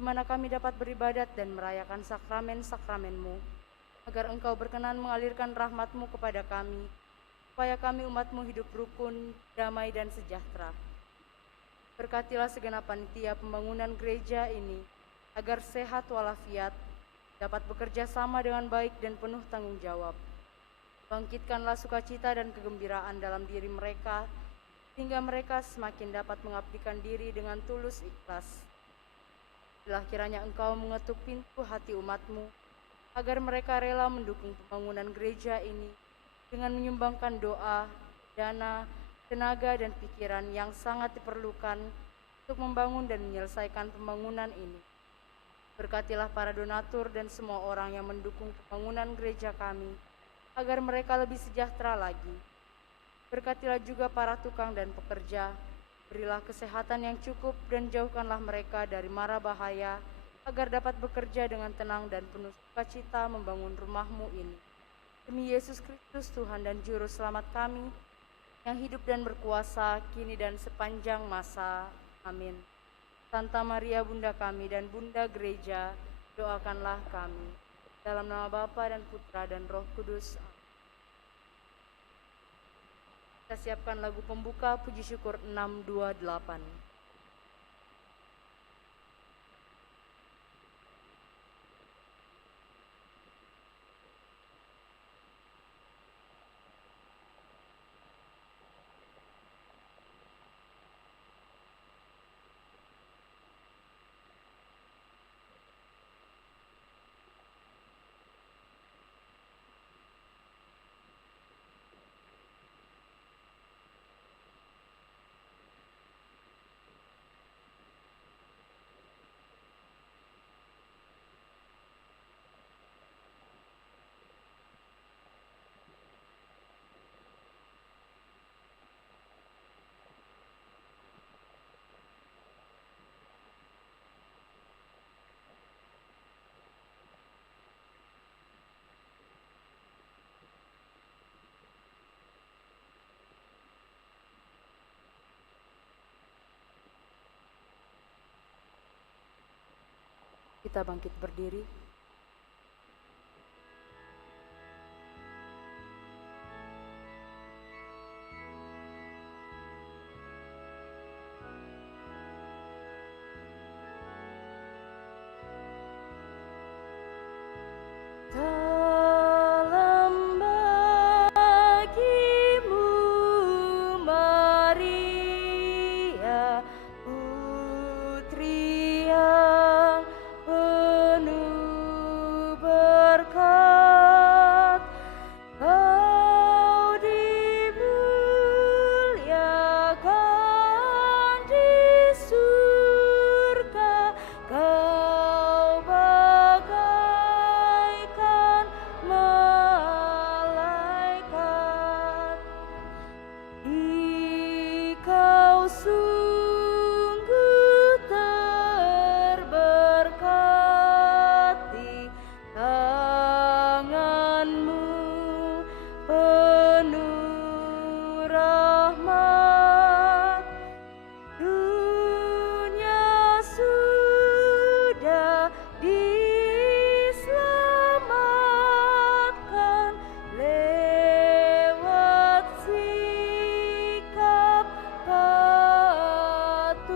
di mana kami dapat beribadat dan merayakan sakramen-sakramen-Mu, agar Engkau berkenan mengalirkan rahmat-Mu kepada kami, supaya kami umat-Mu hidup rukun, damai, dan sejahtera. Berkatilah segenap panitia pembangunan gereja ini, agar sehat walafiat, dapat bekerja sama dengan baik dan penuh tanggung jawab. Bangkitkanlah sukacita dan kegembiraan dalam diri mereka, sehingga mereka semakin dapat mengabdikan diri dengan tulus ikhlas. Bila kiranya Engkau mengetuk pintu hati umat-Mu, agar mereka rela mendukung pembangunan gereja ini dengan menyumbangkan doa, dana, tenaga, dan pikiran yang sangat diperlukan untuk membangun dan menyelesaikan pembangunan ini. Berkatilah para donatur dan semua orang yang mendukung pembangunan gereja kami, agar mereka lebih sejahtera lagi. Berkatilah juga para tukang dan pekerja, berilah kesehatan yang cukup dan jauhkanlah mereka dari mara bahaya, agar dapat bekerja dengan tenang dan penuh sukacita membangun rumah-Mu ini. Demi Yesus Kristus Tuhan dan Juru Selamat kami, yang hidup dan berkuasa kini dan sepanjang masa. Amin. Santa Maria Bunda kami dan Bunda Gereja, doakanlah kami. Dalam nama Bapa dan Putra dan Roh Kudus. Amin. Kita siapkan lagu pembuka puji syukur 628. Kita bangkit berdiri. Salam bagimu, Maria, putri yang penuh berkat. Kau dimuliakan di surga, kau bagaikan malaikat. Engkau sungguh terberkati, tanganmu penuh rahmat. Dunia sudah diselamatkan lewat sikap patuhmu.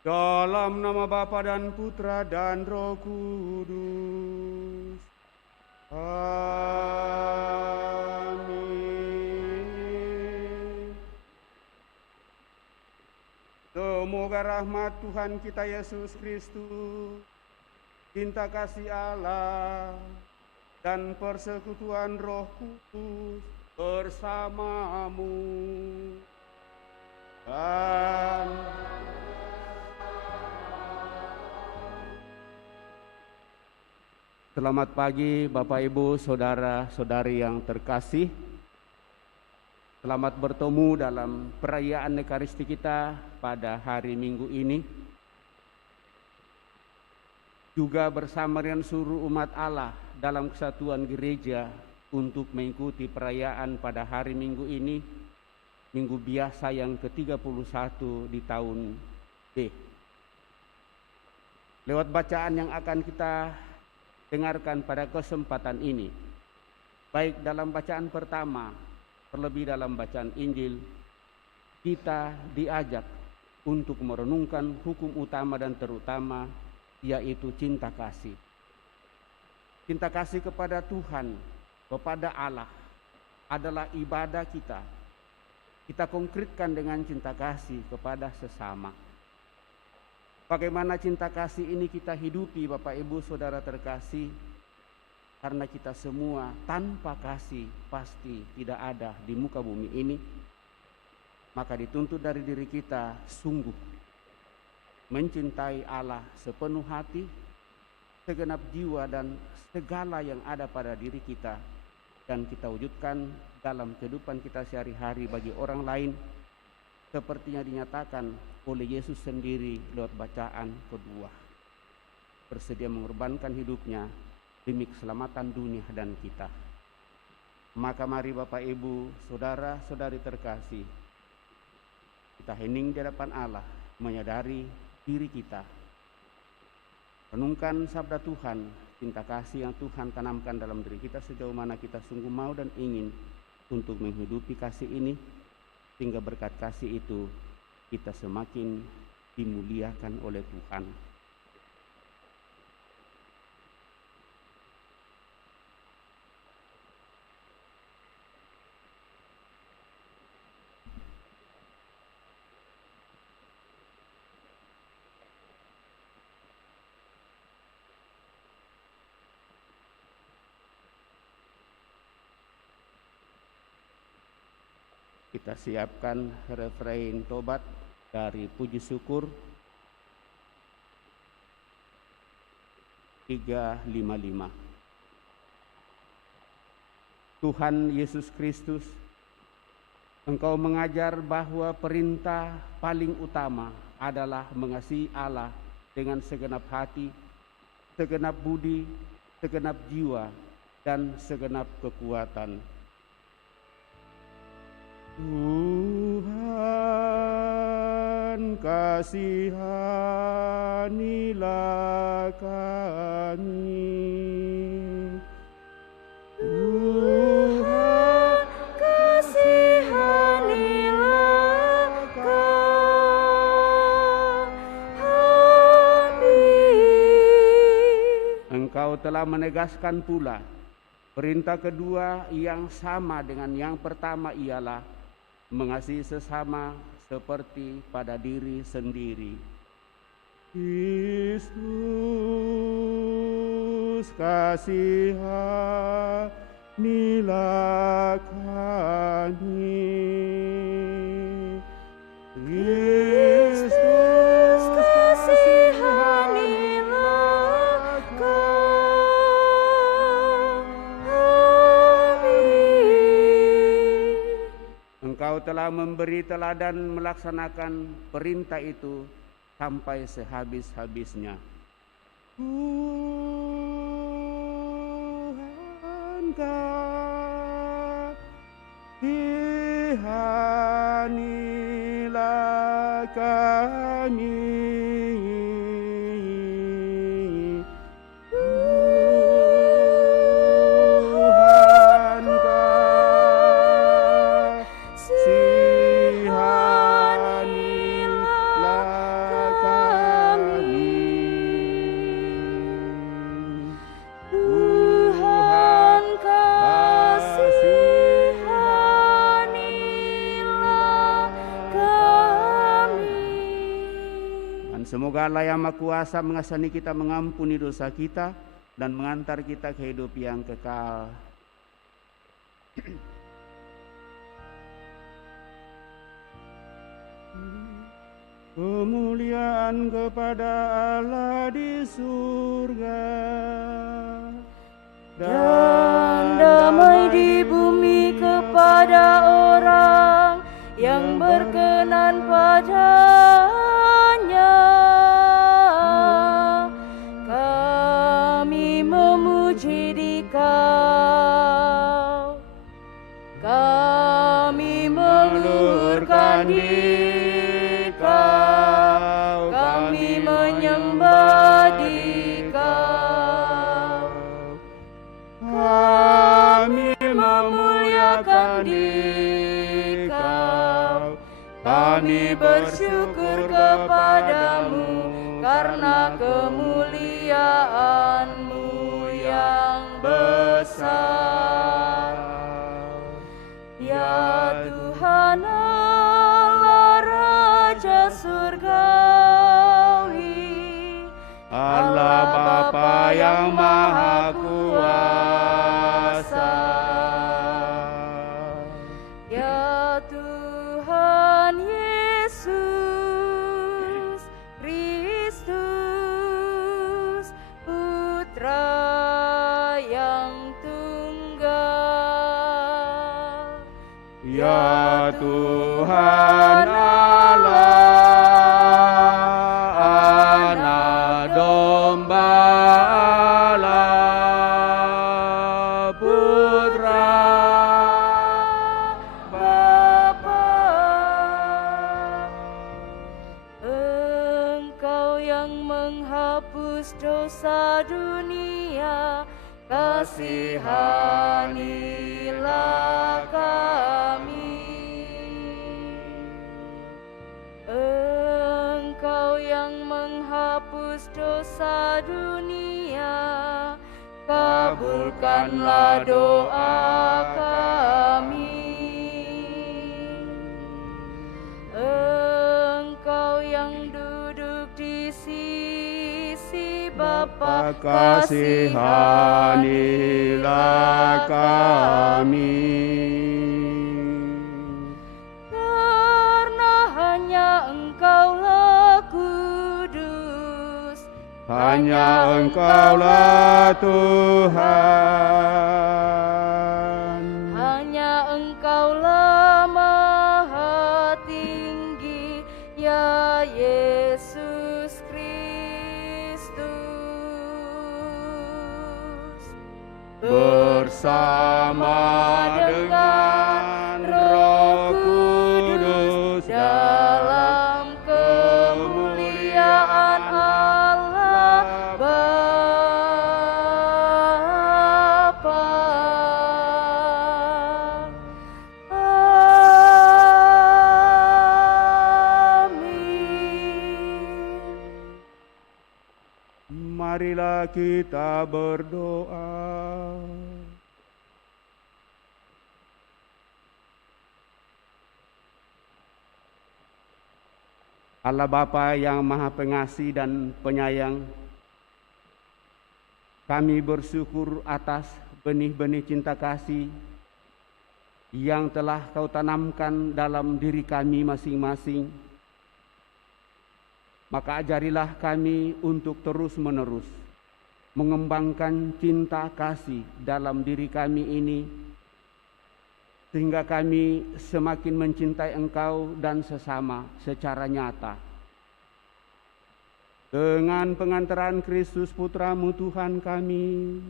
Dalam nama Bapa dan Putra dan Roh Kudus. Amin. Semoga rahmat Tuhan kita Yesus Kristus, cinta kasih Allah, dan persekutuan Roh Kudus bersamamu. Dan selamat pagi Bapak Ibu, Saudara-saudari yang terkasih. Selamat bertemu dalam perayaan Ekaristi kita pada hari Minggu ini. Juga bersama dengan seluruh umat Allah dalam kesatuan gereja untuk mengikuti perayaan pada hari Minggu ini, Minggu biasa yang ke-31 di tahun B. Lewat bacaan yang akan kita dengarkan pada kesempatan ini, baik dalam bacaan pertama, terlebih dalam bacaan Injil, kita diajak untuk merenungkan hukum utama dan terutama, yaitu cinta kasih. Cinta kasih kepada Tuhan, kepada Allah adalah ibadah kita. Kita konkretkan dengan cinta kasih kepada sesama. Bagaimana cinta kasih ini kita hidupi, Bapak Ibu Saudara terkasih, karena kita semua tanpa kasih pasti tidak ada di muka bumi ini. Maka dituntut dari diri kita sungguh mencintai Allah sepenuh hati, segenap jiwa dan segala yang ada pada diri kita, dan kita wujudkan dalam kehidupan kita sehari-hari bagi orang lain, sepertinya dinyatakan oleh Yesus sendiri lewat bacaan kedua. Bersedia mengorbankan hidupnya demi keselamatan dunia dan kita. Maka mari Bapak Ibu, saudara-saudari terkasih, kita hening di hadapan Allah, menyadari diri kita. Renungkan sabda Tuhan, cinta kasih yang Tuhan tanamkan dalam diri kita, sejauh mana kita sungguh mau dan ingin untuk menghidupi kasih ini, sehingga berkat kasih itu kita semakin dimuliakan oleh Tuhan. Kita siapkan refrein tobat dari puji syukur 355. Tuhan Yesus Kristus, Engkau mengajar bahwa perintah paling utama adalah mengasihi Allah dengan segenap hati, segenap budi, segenap jiwa, dan segenap kekuatan. Tuhan, kasihanilah kami. Tuhan, kasihanilah kami. Engkau telah menegaskan pula perintah kedua yang sama dengan yang pertama, ialah mengasihi sesama seperti pada diri sendiri. Kristus, kasihanilah kami. Kristus, kasihanilah kami. Engkau telah memberi teladan melaksanakan perintah itu sampai sehabis-habisnya. Tuhan, kasihanilah kami. Semoga Allah yang Maha Kuasa mengasihani kita, mengampuni dosa kita, dan mengantar kita ke hidup yang kekal. Kemuliaan kepada Allah di surga, dan damai di bumi kepada orang yang berkenan padanya. Kami memuji Dikau. Kami mengulurkan diri Kau, kami menyembah di Kau. Kami memuliakan diri Kau, kami bersyukur kepadamu karena kemuliaan-Mu yang besar. Ya Tuhan Allah Raja Surgawi, Allah Bapa yang Maha Kuasa. Ya Tuhan Yesus Kristus, Putra yang tunggal. Ya Tuhan Allah, Anak Domba Allah, Putra Bapa. Engkau yang menghapus dosa dunia, kasihanilah kami. Engkau yang menghapus dosa dunia, kabulkanlah doa kami. Engkau yang duduk di sisi Bapa, kasihanilah kami. Karena hanya Engkaulah kudus, hanya Engkaulah Tuhan, hanya Engkaulah Maha Tinggi, ya Yesus Kristus. Bersama dengan Roh Kudus dalam kemuliaan Allah Bapa. Amin. Marilah kita berdoa. Allah Bapa yang Maha Pengasih dan Penyayang, kami bersyukur atas benih-benih cinta kasih yang telah Kau tanamkan dalam diri kami masing-masing. Maka ajarilah kami untuk terus-menerus mengembangkan cinta kasih dalam diri kami ini, sehingga kami semakin mencintai Engkau dan sesama secara nyata. Dengan pengantaran Kristus Putra-Mu Tuhan kami,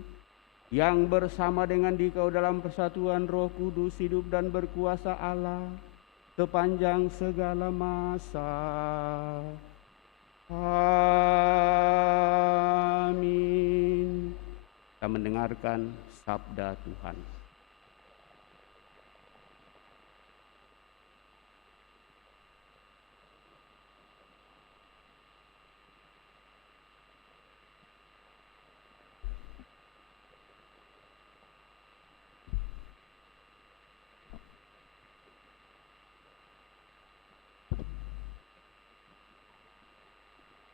yang bersama dengan Dikau dalam persatuan Roh Kudus hidup dan berkuasa Allah sepanjang segala masa. Amin. Kita mendengarkan sabda Tuhan.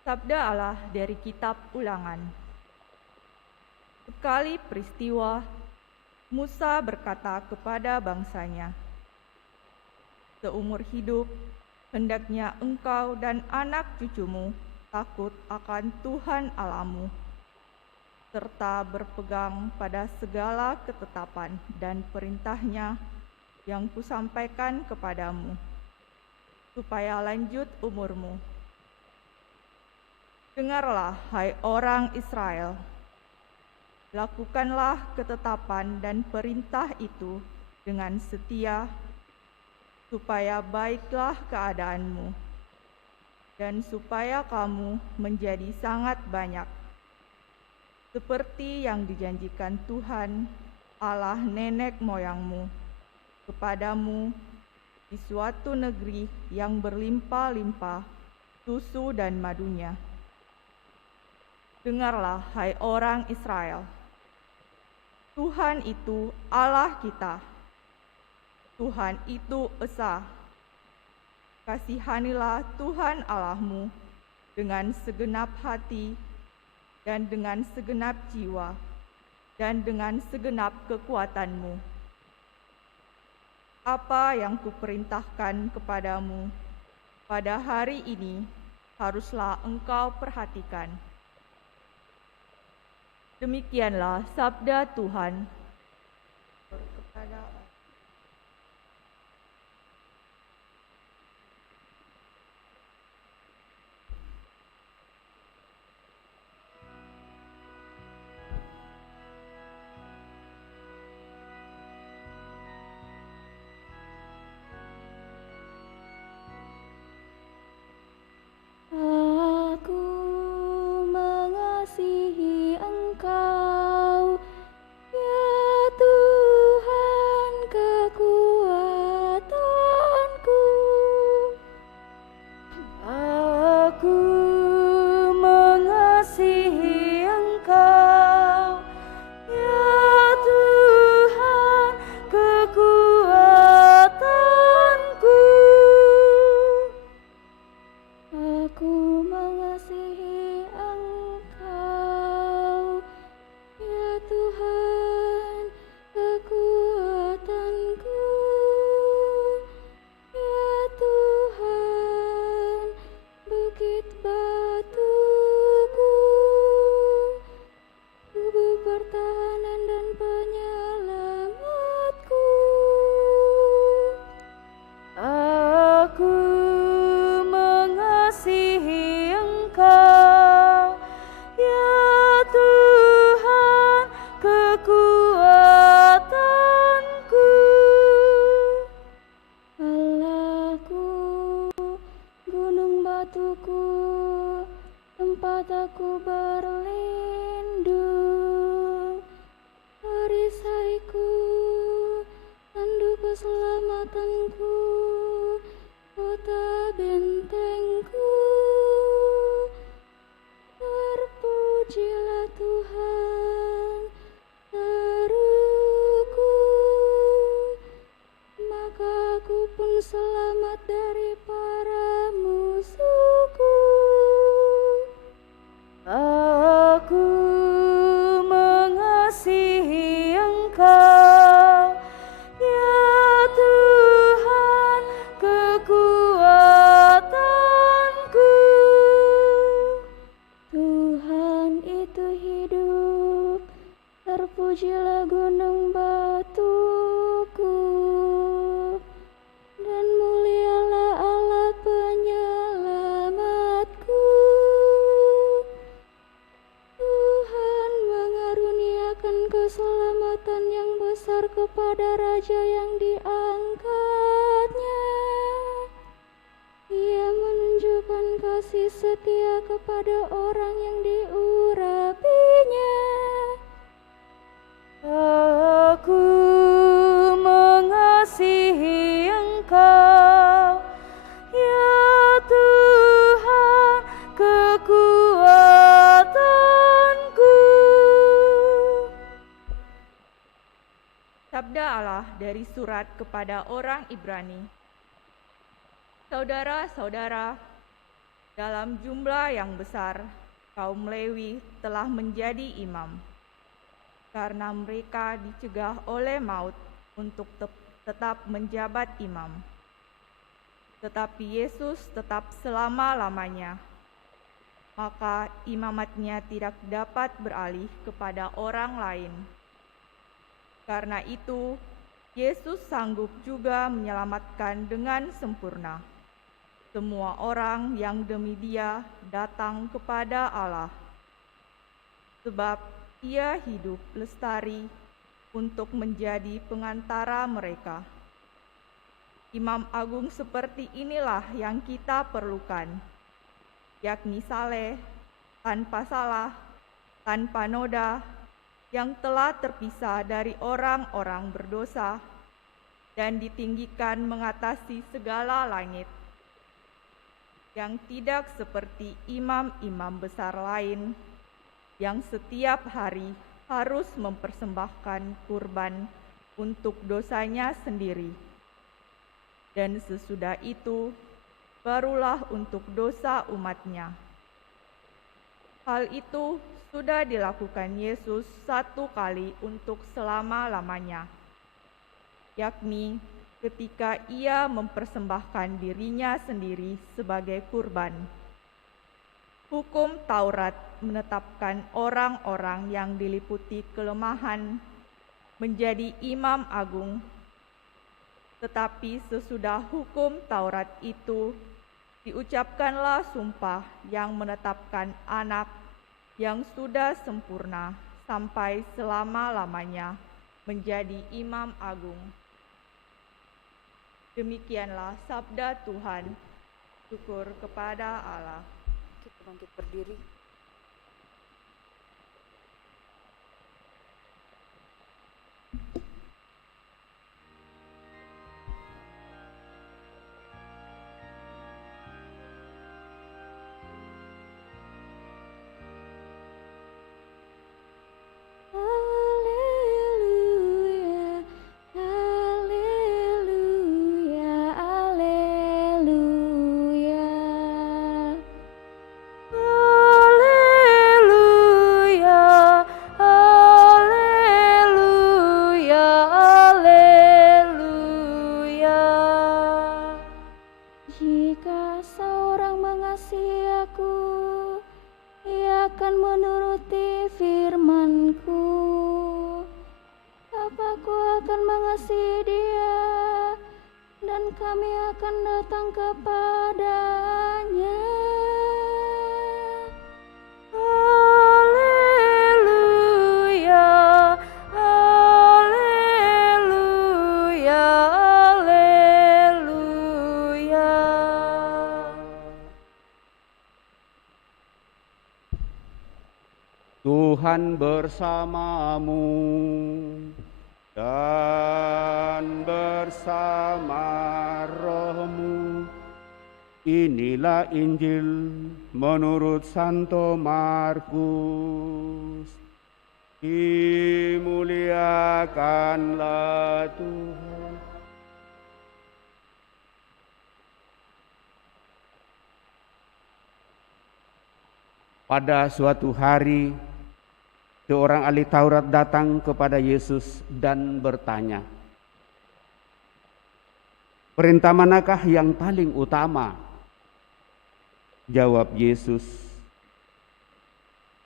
Sabda Allah dari Kitab Ulangan. Sekali peristiwa, Musa berkata kepada bangsanya, "Seumur hidup, hendaknya engkau dan anak cucumu takut akan Tuhan Allahmu, serta berpegang pada segala ketetapan dan perintahnya yang kusampaikan kepadamu, supaya lanjut umurmu. Dengarlah, hai orang Israel, lakukanlah ketetapan dan perintah itu dengan setia, supaya baiklah keadaanmu, dan supaya kamu menjadi sangat banyak, seperti yang dijanjikan Tuhan Allah nenek moyangmu kepadamu di suatu negeri yang berlimpah-limpah susu dan madunya. Dengarlah, hai orang Israel, Tuhan itu Allah kita, Tuhan itu esa. Kasihanilah Tuhan Allahmu dengan segenap hati dan dengan segenap jiwa dan dengan segenap kekuatanmu. Apa yang kuperintahkan kepadamu pada hari ini haruslah engkau perhatikan. Demikianlah sabda Tuhan kepada Aku mengasihi Engkau, ya Tuhan kekuatanku. Aku mengasihi Engkau, ya Tuhan kekuatanku. Aku mengasihi Engkau, ya Tuhan kekuatanku, ya Tuhan bukit batuku, tubuh pertahanan dan penyelamatku. Aku mengasihi Engkau, ya Tuhan kekuatanku. Allahku, gunung batuku, tempat aku berlindung, perisaiku, tanduk keselamatanku, kota bentengku. Terpujilah Tuhan, seruku, maka aku pun selamat dari para musuhku. Aku mengasihi Engkau, ya Tuhan kekuatanku. Tuhan itu hidup, terpujilah gunung batuku, dan mulialah Allah penyelamatku. Tuhan mengaruniakan keselamatan yang besar kepada raja yang diangkatnya. Ia menunjukkan kasih setia kepada orang yang diurapinya. Aku mengasihi Engkau, ya Tuhan kekuatanku. Sabda Allah dari surat kepada orang Ibrani. Saudara-saudara, dalam jumlah yang besar, kaum Lewi telah menjadi imam, karena mereka dicegah oleh maut untuk tetap menjabat imam. Tetapi Yesus tetap selama-lamanya, maka imamatnya tidak dapat beralih kepada orang lain. Karena itu, Yesus sanggup juga menyelamatkan dengan sempurna semua orang yang demi Dia datang kepada Allah. Sebab Ia hidup lestari untuk menjadi pengantara mereka. Imam agung seperti inilah yang kita perlukan, yakni saleh, tanpa salah, tanpa noda, yang telah terpisah dari orang-orang berdosa dan ditinggikan mengatasi segala langit, yang tidak seperti imam-imam besar lain yang setiap hari harus mempersembahkan kurban untuk dosanya sendiri, dan sesudah itu barulah untuk dosa umatnya. Hal itu sudah dilakukan Yesus satu kali untuk selama-lamanya, yakni ketika ia mempersembahkan dirinya sendiri sebagai kurban. Hukum Taurat menetapkan orang-orang yang diliputi kelemahan menjadi imam agung, tetapi sesudah hukum Taurat itu diucapkanlah sumpah yang menetapkan anak yang sudah sempurna sampai selama-lamanya menjadi imam agung. Demikianlah sabda Tuhan. Syukur kepada Allah. Kita bangkit berdiri. Jika seorang mengasihi aku, ia akan menuruti firman-Ku. Bapa-Ku akan mengasihi dia, dan kami akan datang kepadanya. Haleluya, haleluya, haleluya. Tuhan bersamamu dan bersama rohmu. Inilah Injil menurut Santo Markus. Dimuliakanlah Tuhan. Pada suatu hari, seorang ahli Taurat datang kepada Yesus dan bertanya, "Perintah manakah yang paling utama?" Jawab Yesus,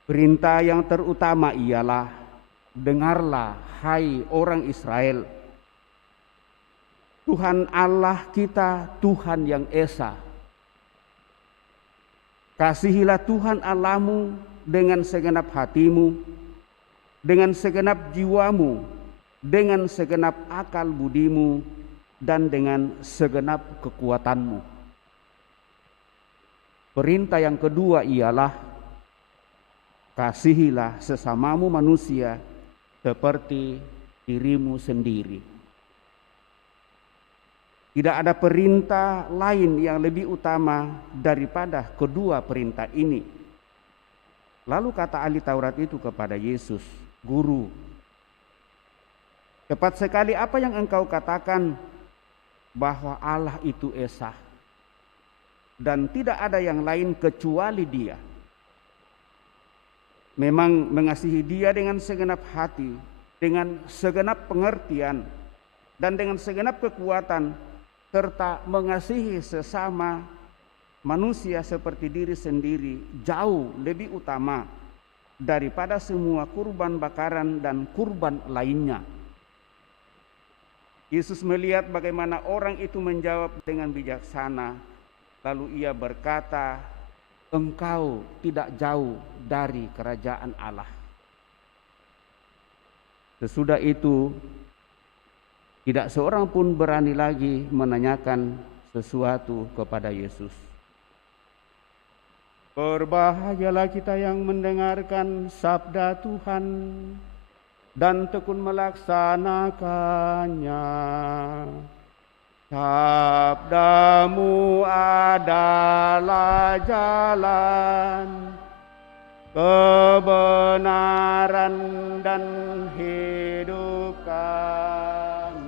"Perintah yang terutama ialah, dengarlah hai orang Israel. Tuhan Allah kita Tuhan yang esa. Kasihilah Tuhan Allahmu dengan segenap hatimu, dengan segenap jiwamu, dengan segenap akal budimu, dan dengan segenap kekuatanmu. Perintah yang kedua ialah, kasihilah sesamamu manusia seperti dirimu sendiri." Tidak ada perintah lain yang lebih utama daripada kedua perintah ini. Lalu kata ahli Taurat itu kepada Yesus, "Guru, tepat sekali apa yang engkau katakan, bahwa Allah itu esa, dan tidak ada yang lain kecuali Dia. Memang mengasihi Dia dengan segenap hati, dengan segenap pengertian, dan dengan segenap kekuatan, serta mengasihi sesama manusia seperti diri sendiri jauh lebih utama daripada semua kurban bakaran dan kurban lainnya." Yesus melihat bagaimana orang itu menjawab dengan bijaksana, lalu ia berkata, "Engkau tidak jauh dari kerajaan Allah." Sesudah itu tidak seorang pun berani lagi menanyakan sesuatu kepada Yesus. Berbahagialah kita yang mendengarkan sabda Tuhan dan tekun melaksanakannya. Sabdamu adalah jalan, kebenaran dan hidup kami.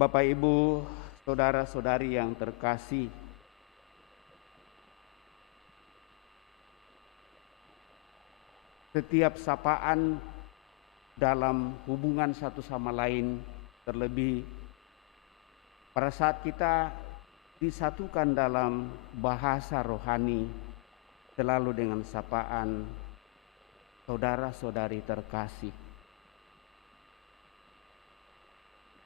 Bapak, Ibu, saudara-saudari yang terkasih, setiap sapaan dalam hubungan satu sama lain, terlebih pada saat kita disatukan dalam bahasa rohani, selalu dengan sapaan saudara-saudari terkasih.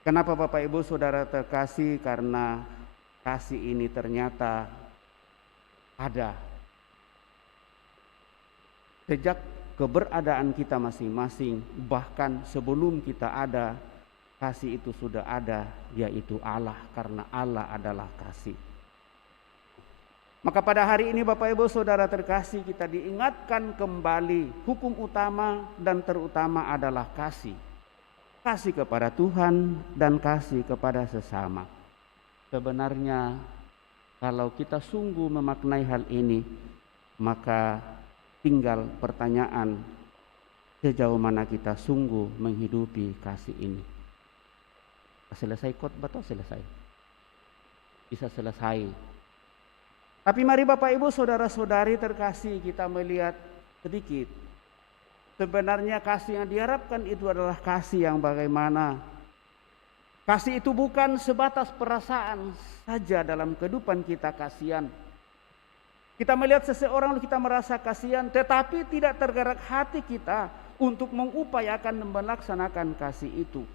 Kenapa Bapak Ibu Saudara terkasih? Karena kasih ini ternyata ada. Sejak keberadaan kita masing-masing, bahkan sebelum kita ada, kasih itu sudah ada, yaitu Allah, karena Allah adalah kasih. Maka pada hari ini Bapak Ibu Saudara terkasih, kita diingatkan kembali hukum utama dan terutama adalah kasih. Kasih kepada Tuhan dan kasih kepada sesama. Sebenarnya kalau kita sungguh memaknai hal ini, maka tinggal pertanyaan, sejauh mana kita sungguh menghidupi kasih ini. Selesai khotbah atau selesai? Bisa selesai. Tapi mari Bapak Ibu Saudara-saudari terkasih, kita melihat sedikit. Sebenarnya kasih yang diharapkan itu adalah kasih yang bagaimana? Kasih itu bukan sebatas perasaan saja dalam kehidupan kita kasihan. Kita melihat seseorang kita merasa kasihan, tetapi tidak tergerak hati kita untuk mengupayakan dan melaksanakan kasih itu.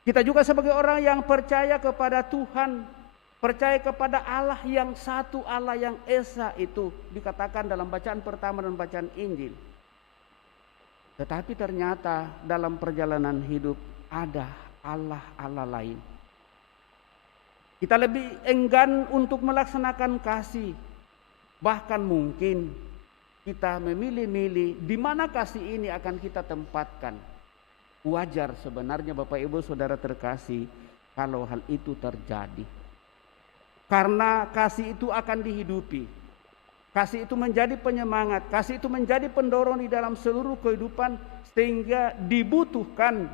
Kita juga sebagai orang yang percaya kepada Tuhan, percaya kepada Allah yang satu, Allah yang esa, itu dikatakan dalam bacaan pertama dan bacaan Injil. Tetapi ternyata dalam perjalanan hidup ada Allah lain. Kita lebih enggan untuk melaksanakan kasih. Bahkan mungkin kita memilih-milih di mana kasih ini akan kita tempatkan. Wajar sebenarnya Bapak Ibu Saudara terkasih kalau hal itu terjadi. Karena kasih itu akan dihidupi. Kasih itu menjadi penyemangat. Kasih itu menjadi pendorong di dalam seluruh kehidupan. Sehingga dibutuhkan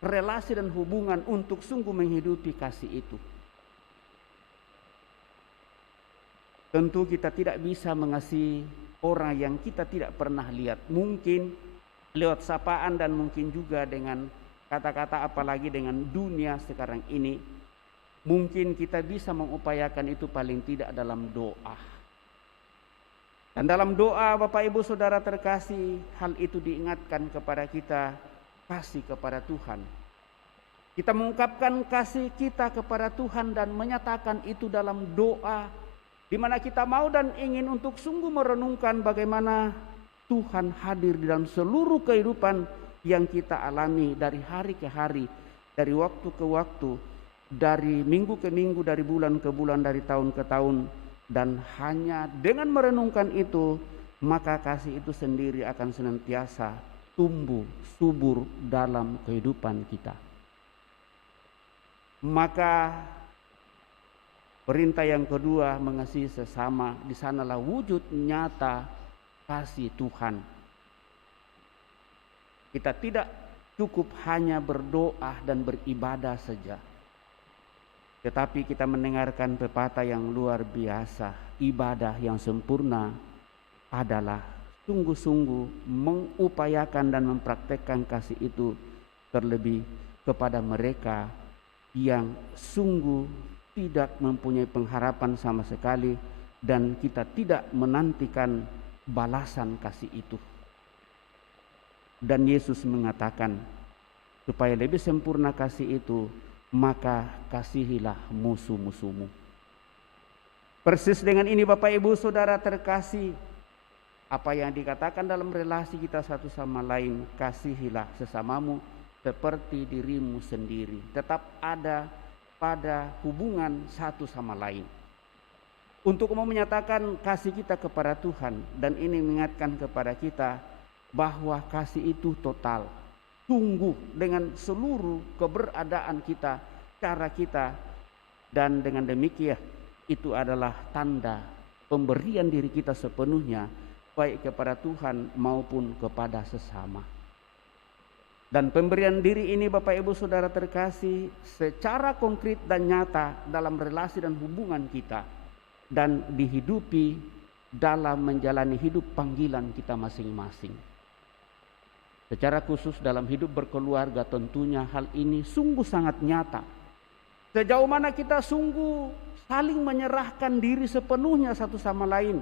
relasi dan hubungan untuk sungguh menghidupi kasih itu. Tentu kita tidak bisa mengasihi orang yang kita tidak pernah lihat. Mungkin lewat sapaan dan mungkin juga dengan kata-kata, apalagi dengan dunia sekarang ini. Mungkin kita bisa mengupayakan itu paling tidak dalam doa. Dan dalam doa Bapak Ibu Saudara terkasih, hal itu diingatkan kepada kita, kasih kepada Tuhan. Kita mengungkapkan kasih kita kepada Tuhan dan menyatakan itu dalam doa, di mana kita mau dan ingin untuk sungguh merenungkan bagaimana Tuhan hadir di dalam seluruh kehidupan yang kita alami dari hari ke hari, dari waktu ke waktu, dari minggu ke minggu, dari bulan ke bulan, dari tahun ke tahun. Dan hanya dengan merenungkan itu, maka kasih itu sendiri akan senantiasa tumbuh subur dalam kehidupan kita. Maka perintah yang kedua, mengasihi sesama, di sanalah wujud nyata kasih Tuhan. Kita tidak cukup hanya berdoa dan beribadah saja, tetapi kita mendengarkan pepatah yang luar biasa. Ibadah yang sempurna adalah sungguh-sungguh mengupayakan dan mempraktekkan kasih itu, terlebih kepada mereka yang sungguh tidak mempunyai pengharapan sama sekali, dan kita tidak menantikan balasan kasih itu. Dan Yesus mengatakan, Supaya lebih sempurna kasih itu, maka kasihilah musuh-musuhmu. Persis dengan ini Bapak Ibu Saudara terkasih, apa yang dikatakan dalam relasi kita satu sama lain, kasihilah sesamamu seperti dirimu sendiri. Tetap ada pada hubungan satu sama lain. Untuk mau menyatakan kasih kita kepada Tuhan, dan ini mengingatkan kepada kita bahwa kasih itu total, sungguh dengan seluruh keberadaan kita, cara kita, dan dengan demikian itu adalah tanda pemberian diri kita sepenuhnya baik kepada Tuhan maupun kepada sesama. Dan pemberian diri ini Bapak Ibu Saudara terkasih secara konkret dan nyata dalam relasi dan hubungan kita, dan dihidupi dalam menjalani hidup panggilan kita masing-masing. Secara khusus dalam hidup berkeluarga tentunya hal ini sungguh sangat nyata. Sejauh mana kita sungguh saling menyerahkan diri sepenuhnya satu sama lain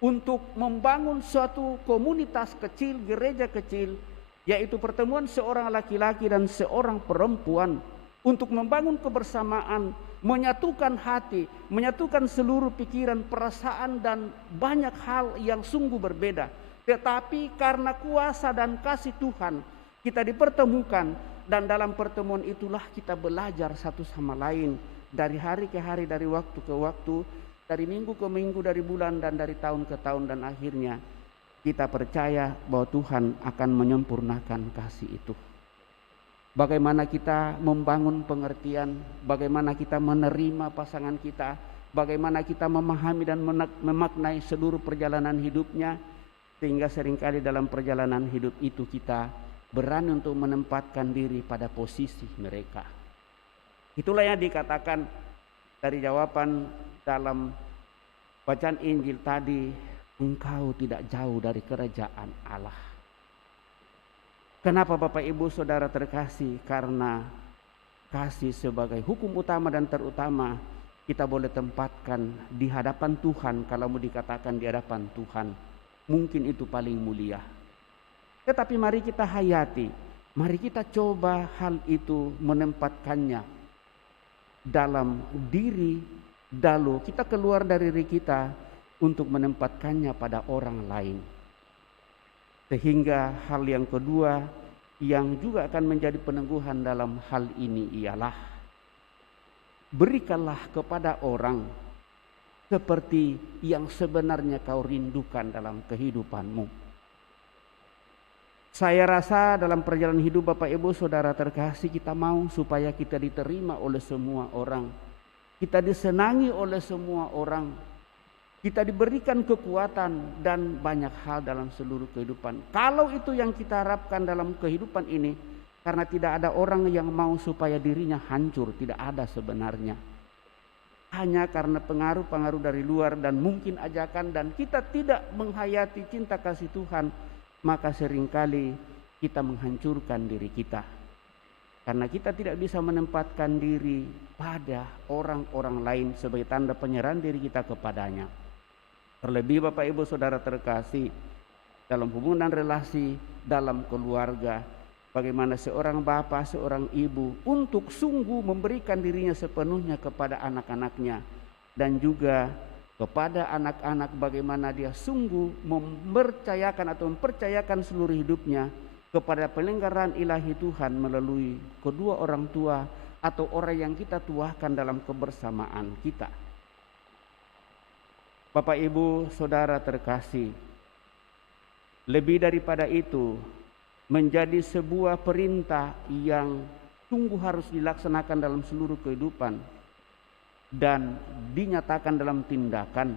untuk membangun suatu komunitas kecil, gereja kecil, yaitu pertemuan seorang laki-laki dan seorang perempuan, untuk membangun kebersamaan, menyatukan hati, menyatukan seluruh pikiran, perasaan, dan banyak hal yang sungguh berbeda. Tetapi karena kuasa dan kasih Tuhan, kita dipertemukan, dan dalam pertemuan itulah kita belajar satu sama lain, dari hari ke hari, dari waktu ke waktu, dari minggu ke minggu, dari bulan dan dari tahun ke tahun, dan akhirnya kita percaya bahwa Tuhan akan menyempurnakan kasih itu. Bagaimana kita membangun pengertian, bagaimana kita menerima pasangan kita, bagaimana kita memahami dan memaknai seluruh perjalanan hidupnya, sehingga seringkali dalam perjalanan hidup itu kita berani untuk menempatkan diri pada posisi mereka. Itulah yang dikatakan dari jawaban dalam bacaan Injil tadi, engkau tidak jauh dari kerajaan Allah. Kenapa Bapak Ibu Saudara terkasih? Karena kasih sebagai hukum utama dan terutama kita boleh tempatkan di hadapan Tuhan. Kalau mau dikatakan di hadapan Tuhan, mungkin itu paling mulia. Tetapi mari kita hayati, mari kita coba hal itu menempatkannya dalam diri, lalu kita keluar dari diri kita untuk menempatkannya pada orang lain. Sehingga hal yang kedua yang juga akan menjadi peneguhan dalam hal ini ialah, berikanlah kepada orang seperti yang sebenarnya kau rindukan dalam kehidupanmu. Saya rasa dalam perjalanan hidup Bapak Ibu Saudara terkasih, kita mau supaya kita diterima oleh semua orang, kita disenangi oleh semua orang, kita diberikan kekuatan dan banyak hal dalam seluruh kehidupan. Kalau itu yang kita harapkan dalam kehidupan ini, karena tidak ada orang yang mau supaya dirinya hancur, tidak ada sebenarnya. Hanya karena pengaruh-pengaruh dari luar dan mungkin ajakan, dan kita tidak menghayati cinta kasih Tuhan, maka seringkali kita menghancurkan diri kita. Karena kita tidak bisa menempatkan diri pada orang-orang lain sebagai tanda penyerahan diri kita kepadanya. Terlebih Bapak Ibu Saudara terkasih, dalam hubungan relasi, dalam keluarga, bagaimana seorang bapak, seorang ibu untuk sungguh memberikan dirinya sepenuhnya kepada anak-anaknya, dan juga kepada anak-anak bagaimana dia sungguh mempercayakan seluruh hidupnya kepada penyelenggaraan ilahi Tuhan melalui kedua orang tua atau orang yang kita tuakan dalam kebersamaan kita. Bapak Ibu Saudara terkasih, lebih daripada itu menjadi sebuah perintah yang sungguh harus dilaksanakan dalam seluruh kehidupan dan dinyatakan dalam tindakan.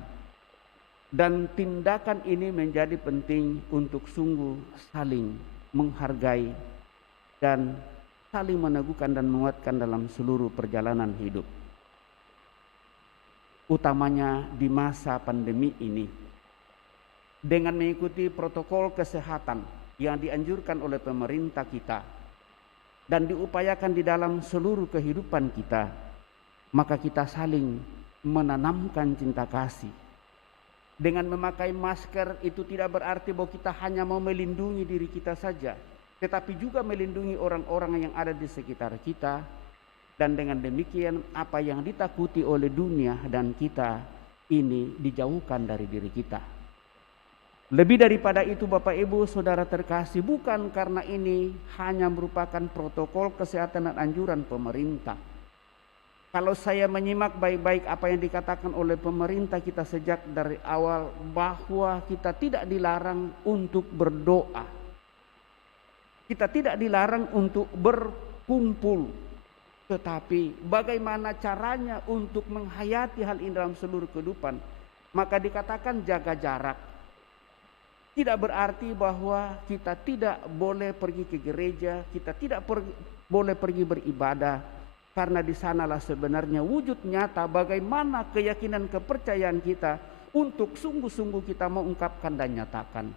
Dan tindakan ini menjadi penting untuk sungguh saling menghargai dan saling meneguhkan dan menguatkan dalam seluruh perjalanan hidup. Utamanya di masa pandemi ini, dengan mengikuti protokol kesehatan yang dianjurkan oleh pemerintah kita dan diupayakan di dalam seluruh kehidupan kita, maka kita saling menanamkan cinta kasih. Dengan memakai masker itu tidak berarti bahwa kita hanya mau melindungi diri kita saja, tetapi juga melindungi orang-orang yang ada di sekitar kita, dan dengan demikian apa yang ditakuti oleh dunia dan kita ini dijauhkan dari diri kita. Lebih daripada itu Bapak Ibu Saudara terkasih, bukan karena ini hanya merupakan protokol kesehatan dan anjuran pemerintah. Kalau saya menyimak baik-baik apa yang dikatakan oleh pemerintah kita sejak dari awal, bahwa kita tidak dilarang untuk berdoa, kita tidak dilarang untuk berkumpul, tetapi bagaimana caranya untuk menghayati hal ini dalam seluruh kehidupan. Maka dikatakan jaga jarak. Tidak berarti bahwa kita tidak boleh pergi ke gereja, kita tidak boleh pergi beribadah, karena di sanalah sebenarnya wujud nyata bagaimana keyakinan kepercayaan kita untuk sungguh-sungguh kita mengungkapkan dan nyatakan.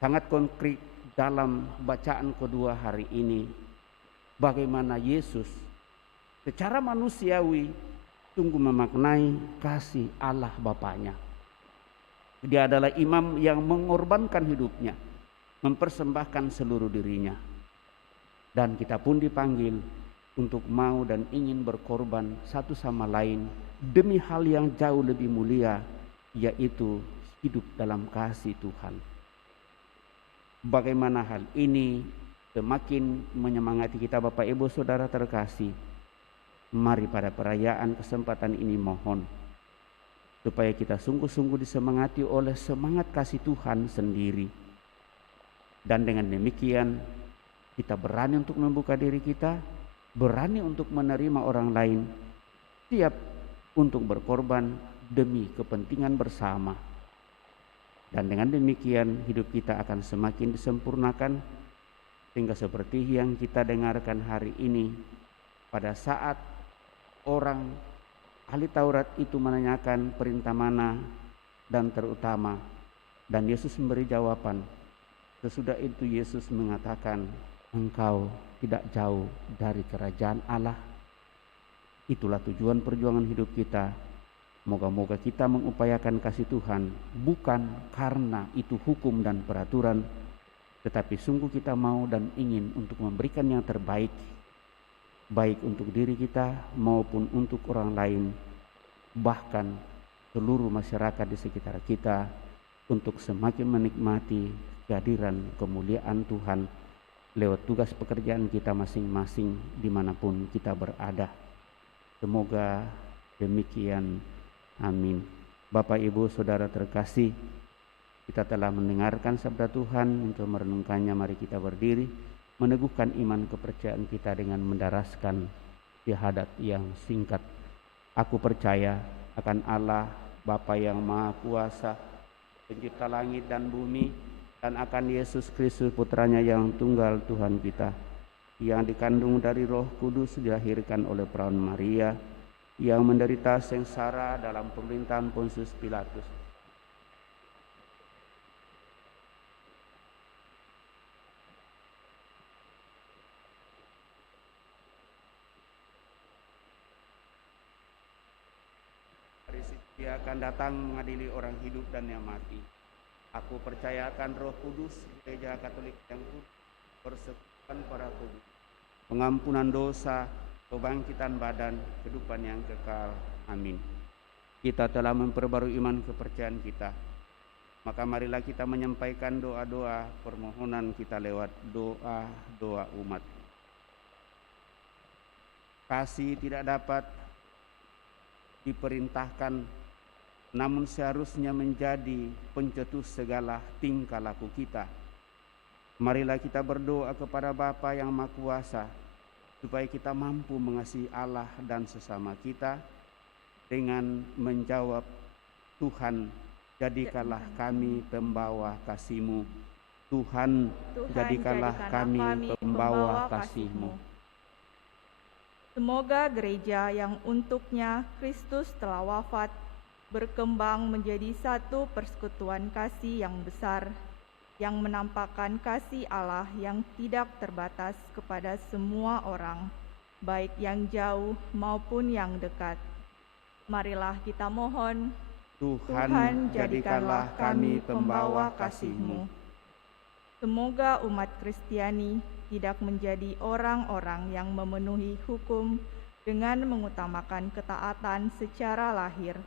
Sangat konkret dalam bacaan kedua hari ini, bagaimana Yesus secara manusiawi sungguh memaknai kasih Allah Bapanya. Dia adalah imam yang mengorbankan hidupnya, mempersembahkan seluruh dirinya. Dan kita pun dipanggil untuk mau dan ingin berkorban satu sama lain demi hal yang jauh lebih mulia, yaitu hidup dalam kasih Tuhan. Bagaimana hal ini semakin menyemangati kita Bapak Ibu Saudara terkasih. Mari pada perayaan kesempatan ini mohon supaya kita sungguh-sungguh disemangati oleh semangat kasih Tuhan sendiri. Dan dengan demikian kita berani untuk membuka diri kita, berani untuk menerima orang lain, siap untuk berkorban demi kepentingan bersama. Dan dengan demikian hidup kita akan semakin disempurnakan, sehingga seperti yang kita dengarkan hari ini, pada saat orang ahli Taurat itu menanyakan perintah mana dan terutama, dan Yesus memberi jawaban. Sesudah itu Yesus mengatakan, engkau tidak jauh dari kerajaan Allah. Itulah tujuan perjuangan hidup kita. Moga-moga kita mengupayakan kasih Tuhan bukan karena itu hukum dan peraturan, tetapi sungguh kita mau dan ingin untuk memberikan yang terbaik, baik untuk diri kita maupun untuk orang lain, bahkan seluruh masyarakat di sekitar kita, untuk semakin menikmati kehadiran kemuliaan Tuhan lewat tugas pekerjaan kita masing-masing dimanapun kita berada. Semoga demikian. Amin. Bapak Ibu Saudara terkasih, kita telah mendengarkan sabda Tuhan. Untuk merenungkannya mari kita berdiri, meneguhkan iman kepercayaan kita dengan mendaraskan syahadat yang singkat. Aku percaya akan Allah Bapa yang Maha Kuasa, pencipta langit dan bumi, dan akan Yesus Kristus putranya yang tunggal Tuhan kita, yang dikandung dari Roh Kudus, dilahirkan oleh perawan Maria, yang menderita sengsara dalam pemerintahan Pontius Pilatus, dia akan datang mengadili orang hidup dan yang mati. Aku percaya akan Roh Kudus, Gereja Katolik yang kudus, persekutuan para kudus, pengampunan dosa, kebangkitan badan, kehidupan yang kekal. Amin. Kita telah memperbarui iman kepercayaan kita, maka marilah kita menyampaikan doa-doa permohonan kita lewat doa-doa umat. Kasih tidak dapat diperintahkan, namun seharusnya menjadi pencetus segala tingkah laku kita. Marilah kita berdoa kepada Bapa yang Maha Kuasa, supaya kita mampu mengasihi Allah dan sesama kita dengan menjawab, Tuhan, jadikanlah kami pembawa kasih-Mu. Tuhan, jadikanlah kami pembawa kasih-Mu. Semoga gereja yang untuknya Kristus telah wafat berkembang menjadi satu persekutuan kasih yang besar, yang menampakkan kasih Allah yang tidak terbatas kepada semua orang, baik yang jauh maupun yang dekat. Marilah kita mohon, Tuhan, jadikanlah kami pembawa kasih-Mu. Semoga umat Kristiani tidak menjadi orang-orang yang memenuhi hukum dengan mengutamakan ketaatan secara lahir,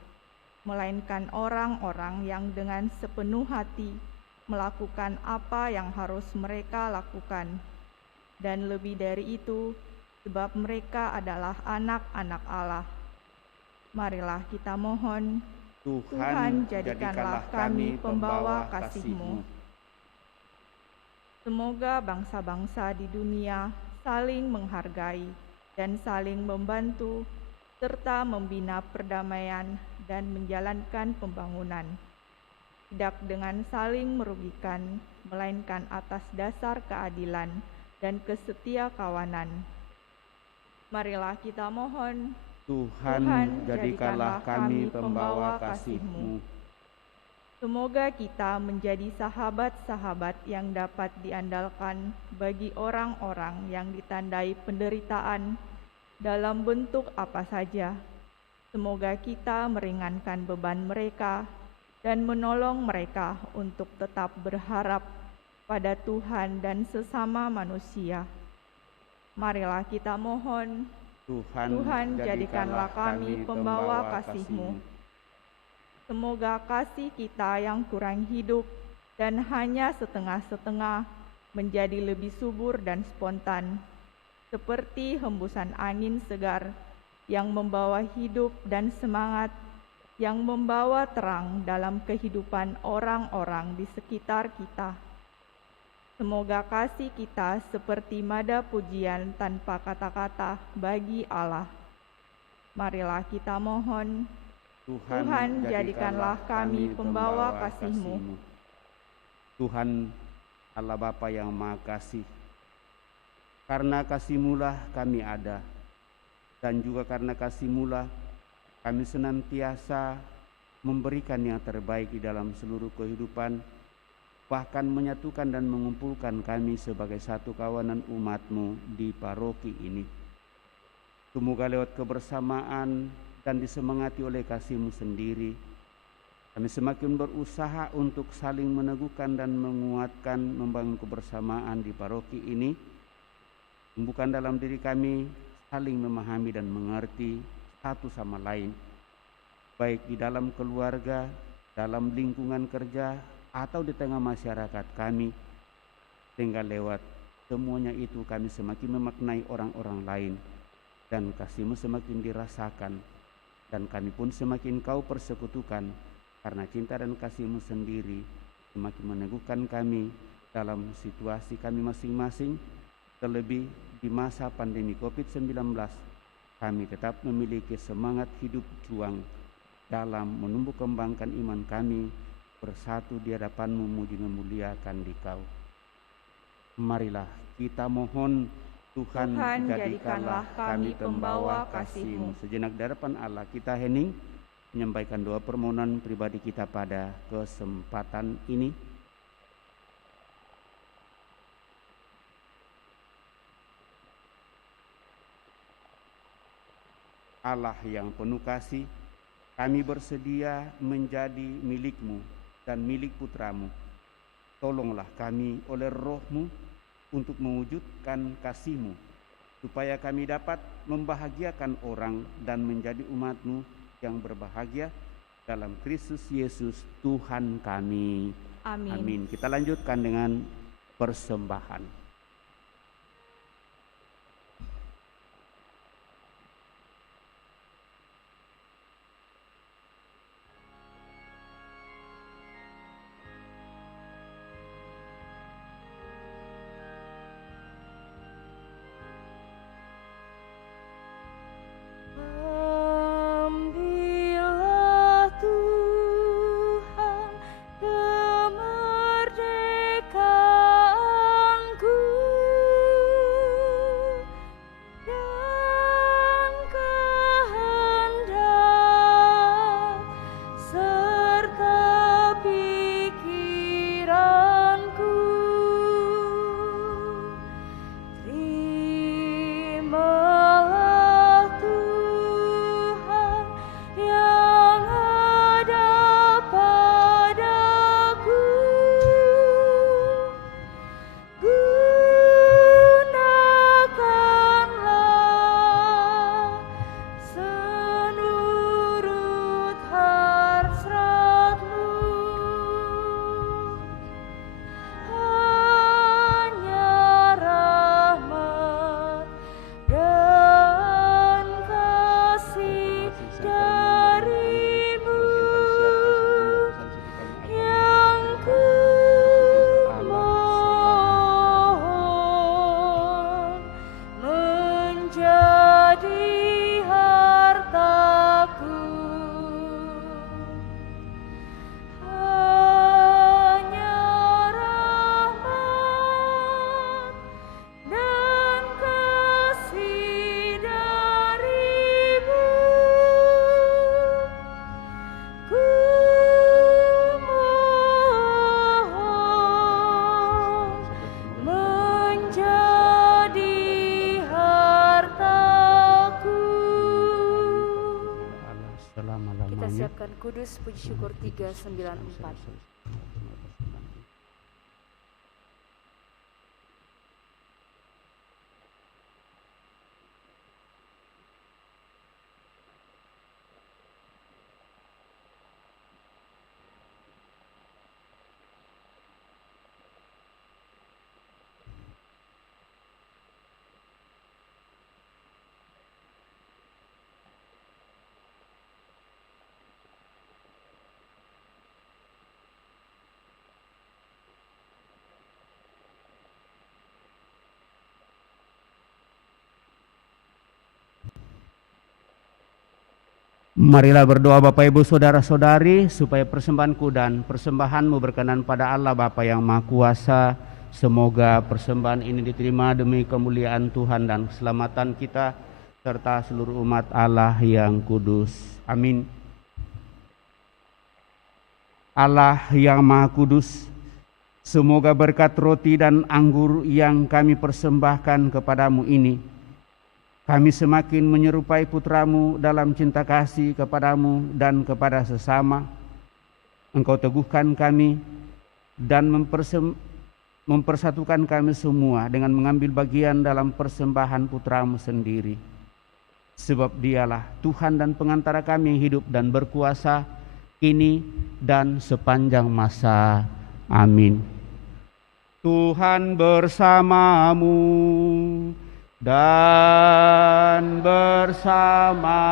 melainkan orang-orang yang dengan sepenuh hati melakukan apa yang harus mereka lakukan. Dan lebih dari itu, sebab mereka adalah anak-anak Allah. Marilah kita mohon, Tuhan, jadikanlah kami pembawa kasih-Mu. Semoga bangsa-bangsa di dunia saling menghargai dan saling membantu, serta membina perdamaian dan menjalankan pembangunan, tidak dengan saling merugikan, melainkan atas dasar keadilan dan kesetia kawanan. Marilah kita mohon, Tuhan, jadikanlah kami pembawa kasih-Mu. Semoga kita menjadi sahabat-sahabat yang dapat diandalkan bagi orang-orang yang ditandai penderitaan dalam bentuk apa saja. Semoga kita meringankan beban mereka dan menolong mereka untuk tetap berharap pada Tuhan dan sesama manusia. Marilah kita mohon, Tuhan, jadikanlah kami pembawa kasih-Mu. Semoga kasih kita yang kurang hidup dan hanya setengah-setengah menjadi lebih subur dan spontan, seperti hembusan angin segar yang membawa hidup dan semangat, yang membawa terang dalam kehidupan orang-orang di sekitar kita. Semoga kasih kita seperti nada pujian tanpa kata-kata bagi Allah. Marilah kita mohon, Tuhan, jadikanlah kami pembawa kasih-Mu. Tuhan Allah Bapa yang Maha Kasih, karena kasih-Mu-lah kami ada, dan juga karena kasih-Mu-lah kami senantiasa memberikan yang terbaik di dalam seluruh kehidupan, bahkan menyatukan dan mengumpulkan kami sebagai satu kawanan umat-Mu di paroki ini. Semoga lewat kebersamaan dan disemangati oleh kasih-Mu sendiri, kami semakin berusaha untuk saling meneguhkan dan menguatkan membangun kebersamaan di paroki ini, tumbuhkan dalam diri kami saling memahami dan mengerti satu sama lain, baik di dalam keluarga, dalam lingkungan kerja, atau di tengah masyarakat kami, sehingga lewat semuanya itu kami semakin memaknai orang-orang lain, dan kasih-Mu semakin dirasakan, dan kami pun semakin Kau persekutukan, karena cinta dan kasih-Mu sendiri semakin meneguhkan kami dalam situasi kami masing-masing. Terlebih di masa pandemi COVID-19, kami tetap memiliki semangat hidup juang dalam menumbuh kembangkan iman kami bersatu di hadapan-Mu, memuji memuliakan Dikau. Marilah kita mohon, Tuhan, jadikanlah kami pembawa kasih-Mu. Sejenak di hadapan Allah kita hening menyampaikan doa permohonan pribadi kita pada kesempatan ini. Allah yang penuh kasih, kami bersedia menjadi milik-Mu dan milik putra-Mu. Tolonglah kami oleh Roh-Mu untuk mewujudkan kasih-Mu, supaya kami dapat membahagiakan orang dan menjadi umat-Mu yang berbahagia dalam Kristus Yesus Tuhan kami. Amin. Amin. Kita lanjutkan dengan persembahan. Ambillah Tuhan kemerdekaanku, Kita siapkan kudus puji syukur 394. Marilah berdoa Bapak Ibu Saudara-saudari supaya persembahanku dan persembahanmu berkenan pada Allah Bapa yang Maha Kuasa. Semoga persembahan ini diterima demi kemuliaan Tuhan dan keselamatan kita serta seluruh umat Allah yang kudus. Amin. Allah yang Maha Kudus, semoga berkat roti dan anggur yang kami persembahkan kepadamu ini, kami semakin menyerupai putramu dalam cinta kasih kepadamu dan kepada sesama. Engkau teguhkan kami dan mempersatukan kami semua dengan mengambil bagian dalam persembahan putramu sendiri. Sebab dialah Tuhan dan pengantara kami yang hidup dan berkuasa kini dan sepanjang masa. Amin. Tuhan bersamamu dan bersama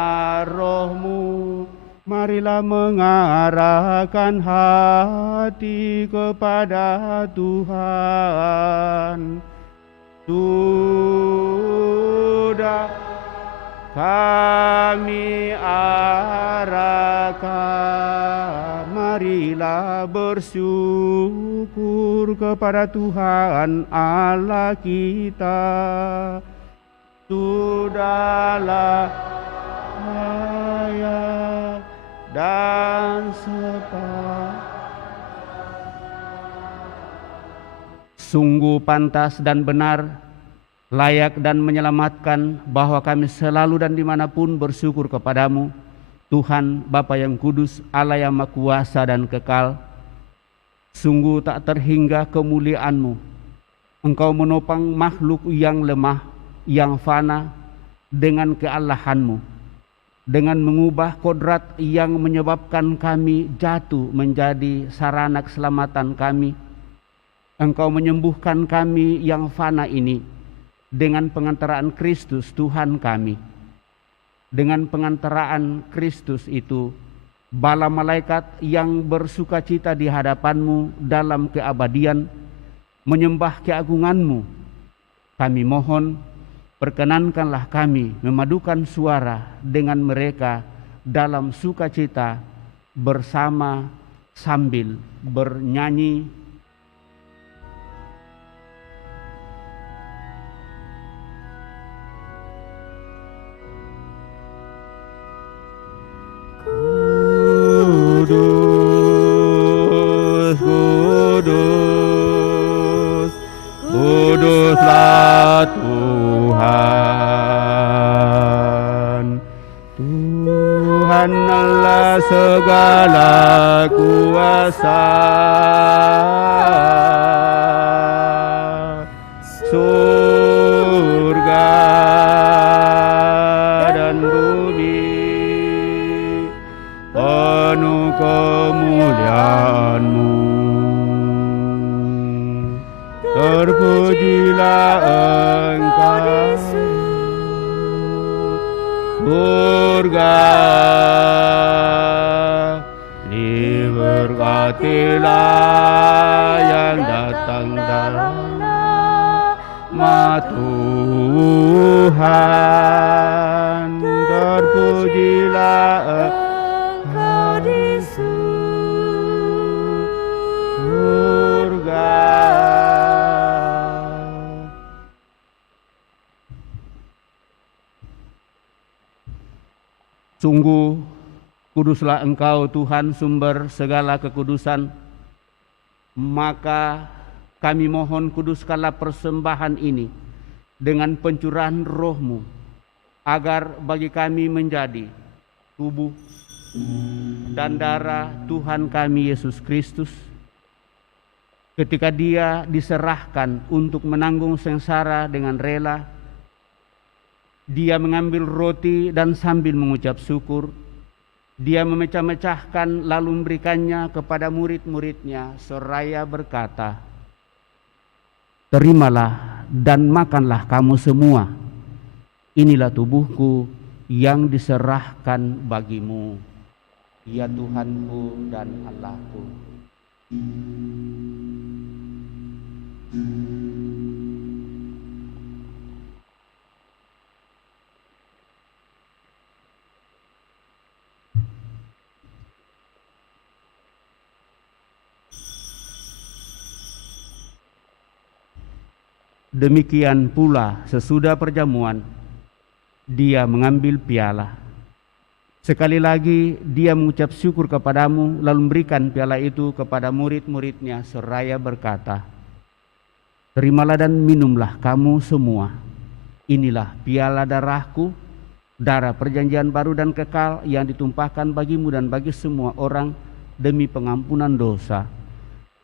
rohmu, marilah mengarahkan hati kepada Tuhan. Sudah kami arahkan, marilah bersyukur kepada Tuhan Allah kita. Sudahlah layak dan sungguh pantas dan benar, layak dan menyelamatkan bahwa kami selalu dan dimanapun bersyukur kepadamu, Tuhan Bapa yang kudus, Allah yang Maha Kuasa dan kekal. Sungguh tak terhingga kemuliaan-Mu. Engkau menopang makhluk yang lemah, yang fana dengan keallahan-Mu, dengan mengubah kodrat yang menyebabkan kami jatuh menjadi sarana keselamatan kami. Engkau menyembuhkan kami yang fana ini dengan pengantaraan Kristus Tuhan kami. Dengan pengantaraan Kristus itu, bala malaikat yang bersukacita di hadapan-Mu dalam keabadian menyembah keagungan-Mu. Kami mohon, perkenankanlah kami memadukan suara dengan mereka dalam sukacita bersama sambil bernyanyi. Kudus, kudus, kuduslah Tuhan, Tuhan Allah segala kuasa. Surga dan bumi penuh kemuliaan-Mu. Terpujilah Engkau, surga, diberkatilah yang datang dalam nama Tuhan. Terpujilah Engkau di surga. Sungguh kuduslah Engkau Tuhan, sumber segala kekudusan. Maka kami mohon, kuduskanlah persembahan ini dengan pencurahan Roh-Mu, agar bagi kami menjadi tubuh dan darah Tuhan kami Yesus Kristus, ketika Dia diserahkan untuk menanggung sengsara dengan rela, Dia mengambil roti dan sambil mengucap syukur, Dia memecah-mecahkan lalu memberikannya kepada murid-muridnya seraya berkata, "Terimalah dan makanlah kamu semua. Inilah tubuhku yang diserahkan bagimu. Ya Tuhanku dan Allahku." Demikian pula sesudah perjamuan, Dia mengambil piala. Sekali lagi Dia mengucap syukur kepadamu, lalu memberikan piala itu kepada murid-muridnya seraya berkata, "Terimalah dan minumlah kamu semua. Inilah piala darahku, darah perjanjian baru dan kekal yang ditumpahkan bagimu dan bagi semua orang demi pengampunan dosa.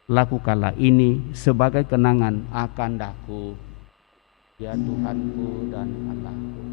Lakukanlah ini sebagai kenangan akan daku. Ya Tuhanku dan Allahku."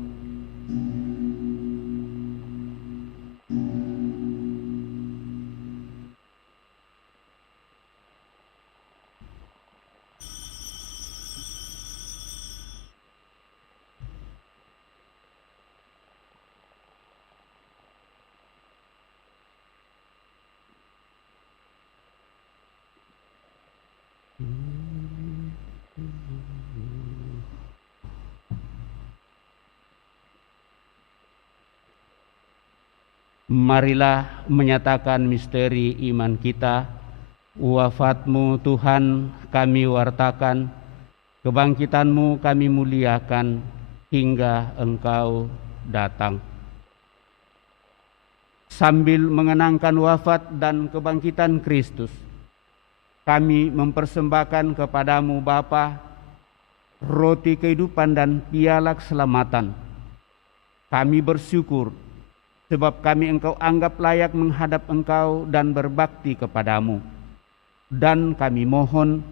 Marilah menyatakan misteri iman kita. Wafat-Mu Tuhan kami wartakan, kebangkitan-Mu kami muliakan hingga Engkau datang. Sambil mengenangkan wafat dan kebangkitan Kristus, kami mempersembahkan kepadamu Bapa roti kehidupan dan piala keselamatan. Kami bersyukur sebab kami Engkau anggap layak menghadap Engkau dan berbakti kepadamu. Dan kami mohon,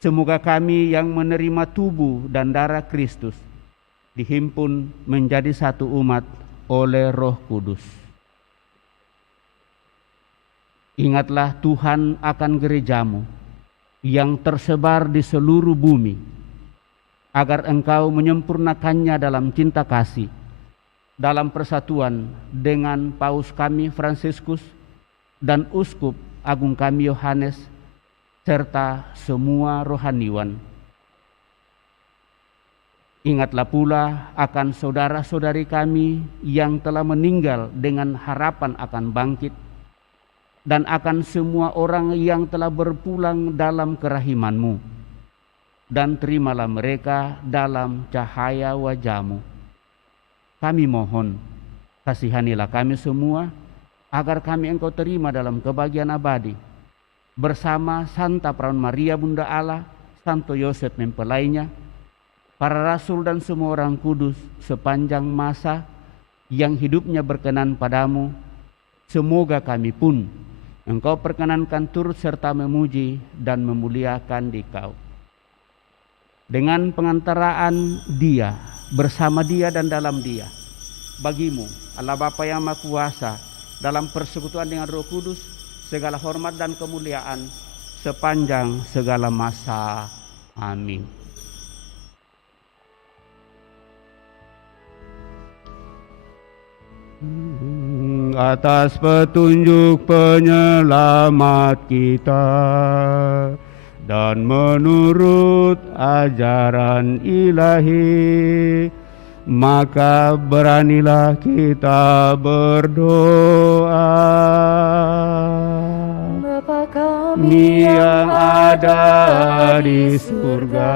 semoga kami yang menerima tubuh dan darah Kristus dihimpun menjadi satu umat oleh Roh Kudus. Ingatlah Tuhan akan gerejamu yang tersebar di seluruh bumi, agar Engkau menyempurnakannya dalam cinta kasih, dalam persatuan dengan Paus kami Fransiskus dan Uskup Agung kami Yohanes, serta semua rohaniwan. Ingatlah pula akan saudara-saudari kami yang telah meninggal dengan harapan akan bangkit, dan akan semua orang yang telah berpulang dalam kerahiman-Mu, dan terimalah mereka dalam cahaya wajah-Mu. Kami mohon, kasihanilah kami semua, agar kami Engkau terima dalam kebahagiaan abadi, bersama Santa Perawan Maria Bunda Allah, Santo Yosef mempelainya, para rasul dan semua orang kudus sepanjang masa yang hidupnya berkenan padamu. Semoga kami pun Engkau perkenankan turut serta memuji dan memuliakan Dikau. Dengan pengantaraan Dia, bersama Dia dan dalam Dia, bagimu Allah Bapa yang Maha Kuasa, dalam persekutuan dengan Roh Kudus, segala hormat dan kemuliaan sepanjang segala masa. Amin. Atas petunjuk penyelamat kita dan menurut ajaran ilahi, maka beranilah kita berdoa. Bapa kami yang ada di surga,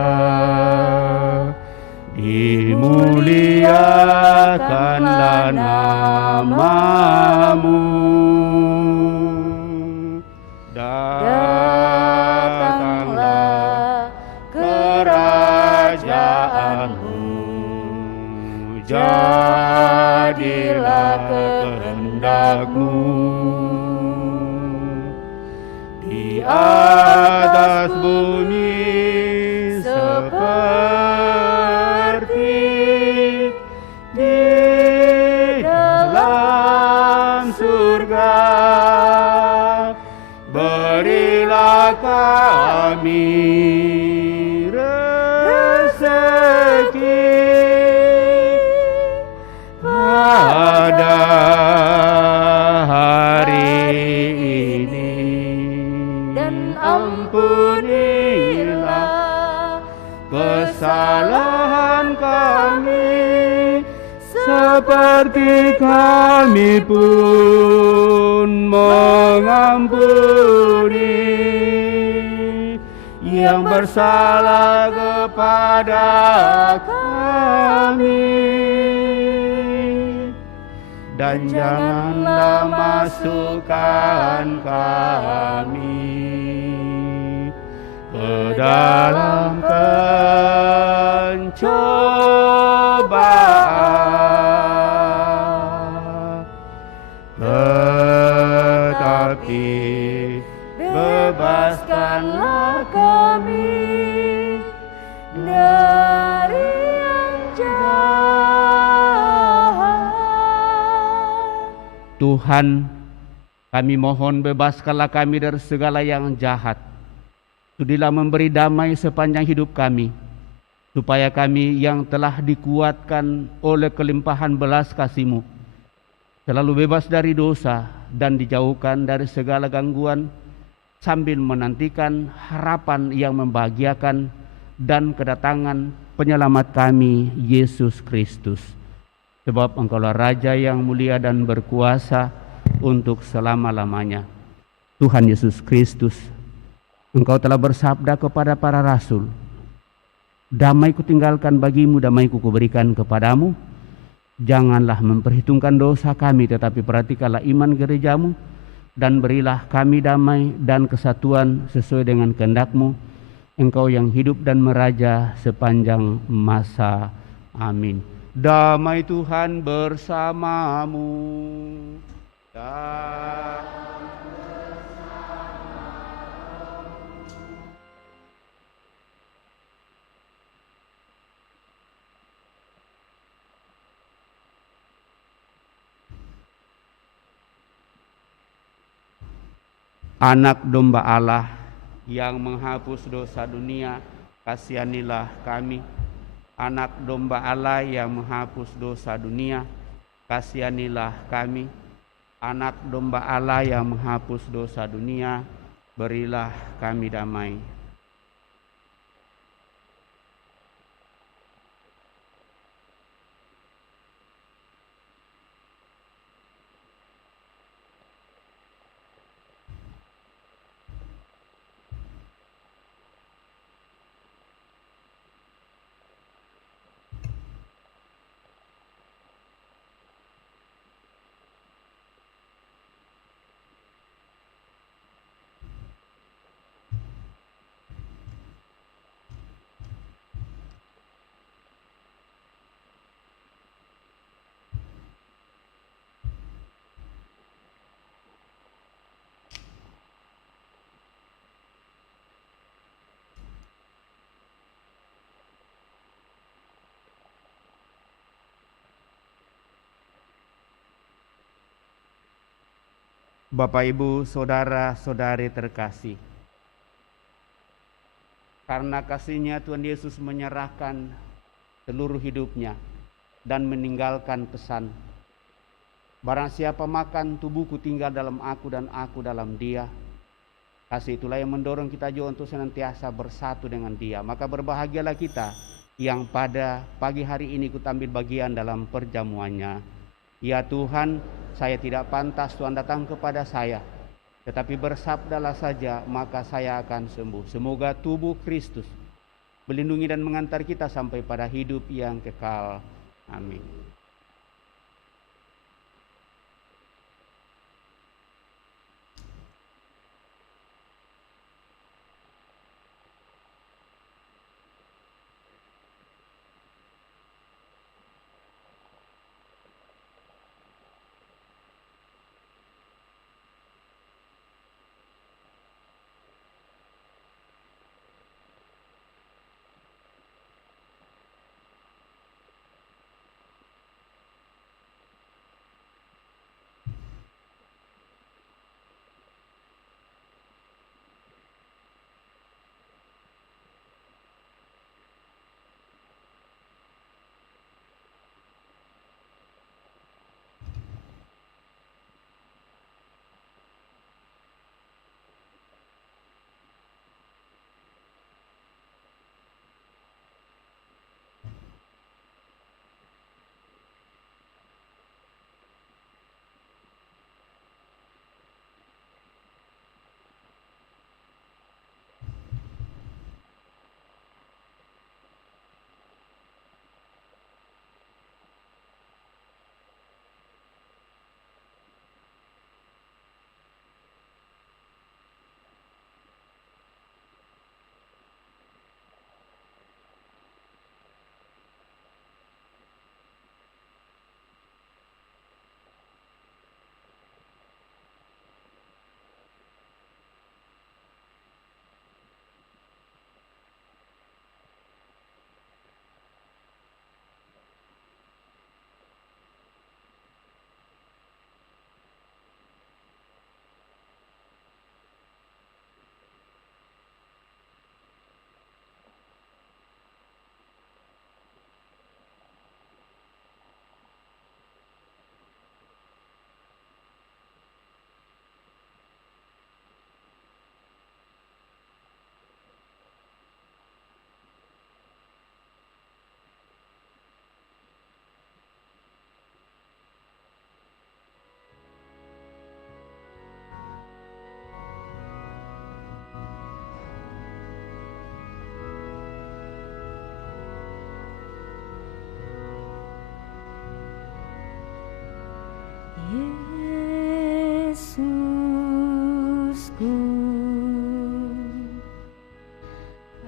dimuliakanlah nama-Mu, datanglah kerajaan-Mu, jadilah kehendak-Mu kehendak-Mu. Di atas bumi seperti di dalam surga, berilah kami rezeki pada hari ini, dan ampunilah kesalahan kami seperti kami pun mengampuni yang bersalah kepada kami, dan janganlah masukkan kami ke dalam pencobaan, tetapi bebaskanlah kami dari yang jahat. Tuhan, kami mohon bebaskanlah kami dari segala yang jahat. Sudilah memberi damai sepanjang hidup kami, supaya kami yang telah dikuatkan oleh kelimpahan belas kasih-Mu selalu bebas dari dosa dan dijauhkan dari segala gangguan, sambil menantikan harapan yang membahagiakan dan kedatangan penyelamat kami, Yesus Kristus. Sebab Engkaulah Raja yang mulia dan berkuasa untuk selama-lamanya. Tuhan Yesus Kristus, Engkau telah bersabda kepada para rasul, damai kutinggalkan bagimu, damai kuberikan kepadamu. Janganlah memperhitungkan dosa kami, tetapi perhatikanlah iman gerejamu, dan berilah kami damai dan kesatuan sesuai dengan kehendak-Mu, Engkau yang hidup dan meraja sepanjang masa. Amin. Damai Tuhan bersamamu. Anak domba Allah yang menghapus dosa dunia, kasihanilah kami. Anak domba Allah yang menghapus dosa dunia, kasihanilah kami. Anak domba Allah yang menghapus dosa dunia, berilah kami damai. Bapak, Ibu, saudara-saudari terkasih, karena kasih-Nya Tuhan Yesus menyerahkan seluruh hidupnya dan meninggalkan pesan, barang siapa makan tubuhku tinggal dalam aku dan aku dalam dia. Kasih itulah yang mendorong kita juga untuk senantiasa bersatu dengan dia. Maka berbahagialah kita yang pada pagi hari ini ikut ambil bagian dalam perjamuannya. Ya Tuhan, saya tidak pantas Tuhan datang kepada saya, tetapi bersabdalah saja maka saya akan sembuh. Semoga tubuh Kristus melindungi dan mengantar kita sampai pada hidup yang kekal. Amin.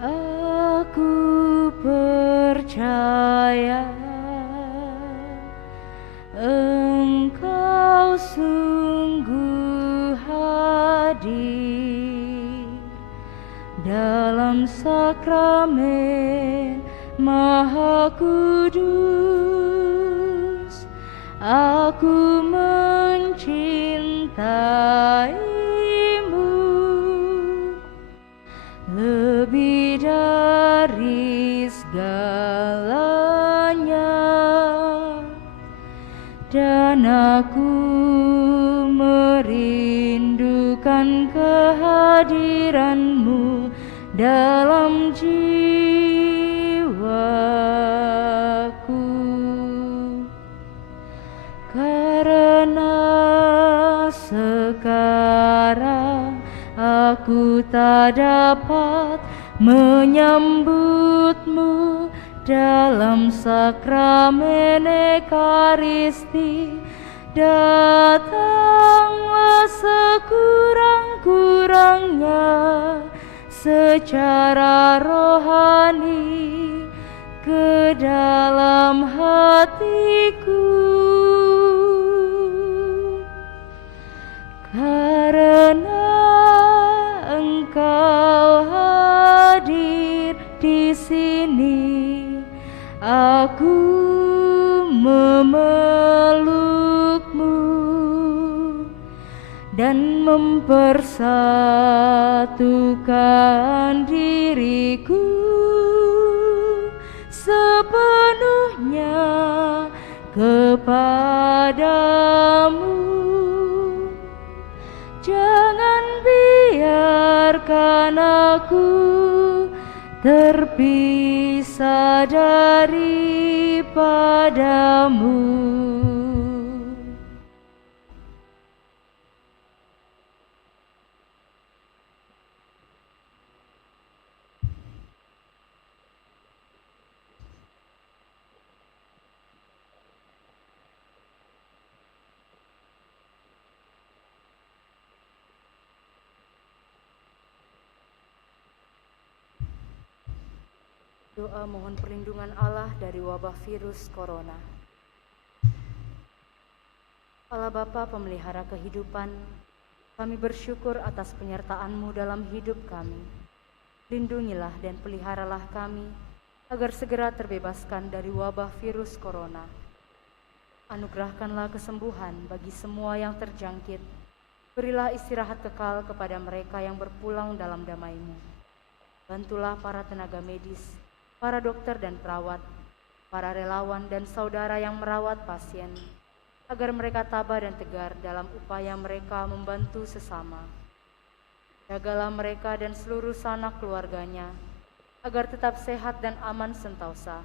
Aku percaya Engkau sungguh hadir dalam sakramen Maha Kudus. Aku mencintaimu lebih dari segalanya, dan aku merindukan kehadiranmu dalam jiwaku. Karena sekarang aku tak dapat menyambutmu dalam sakramen Ekaristi, datanglah sekurang-kurangnya secara rohani ke dalam hatiku. Karena Engkau hadir di sini, aku memelukmu dan mempersatukan diriku sepenuhnya kepadamu. Jangan biarkan aku terpisah daripadamu. Doa mohon perlindungan Allah dari wabah virus corona. Allah Bapa pemelihara kehidupan, kami bersyukur atas penyertaan-Mu dalam hidup kami. Lindungilah dan peliharalah kami, agar segera terbebaskan dari wabah virus corona. Anugerahkanlah kesembuhan bagi semua yang terjangkit. Berilah istirahat kekal kepada mereka yang berpulang dalam damai-Mu. Bantulah para tenaga medis, para dokter dan perawat, para relawan dan saudara yang merawat pasien, agar mereka tabah dan tegar dalam upaya mereka membantu sesama. Jagalah mereka dan seluruh sanak keluarganya, agar tetap sehat dan aman sentosa.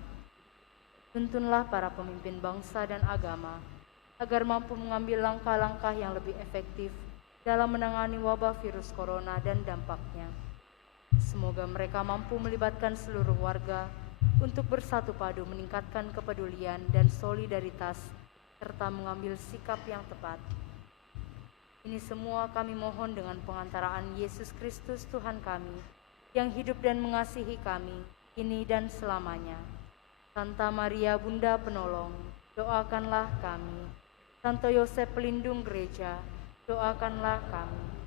Tuntunlah para pemimpin bangsa dan agama, agar mampu mengambil langkah-langkah yang lebih efektif dalam menangani wabah virus corona dan dampaknya. Semoga mereka mampu melibatkan seluruh warga untuk bersatu padu meningkatkan kepedulian dan solidaritas serta mengambil sikap yang tepat. Ini semua kami mohon dengan pengantaraan Yesus Kristus Tuhan kami, yang hidup dan mengasihi kami, kini dan selamanya. Santa Maria Bunda Penolong, doakanlah kami. Santo Yosef Pelindung Gereja, doakanlah kami.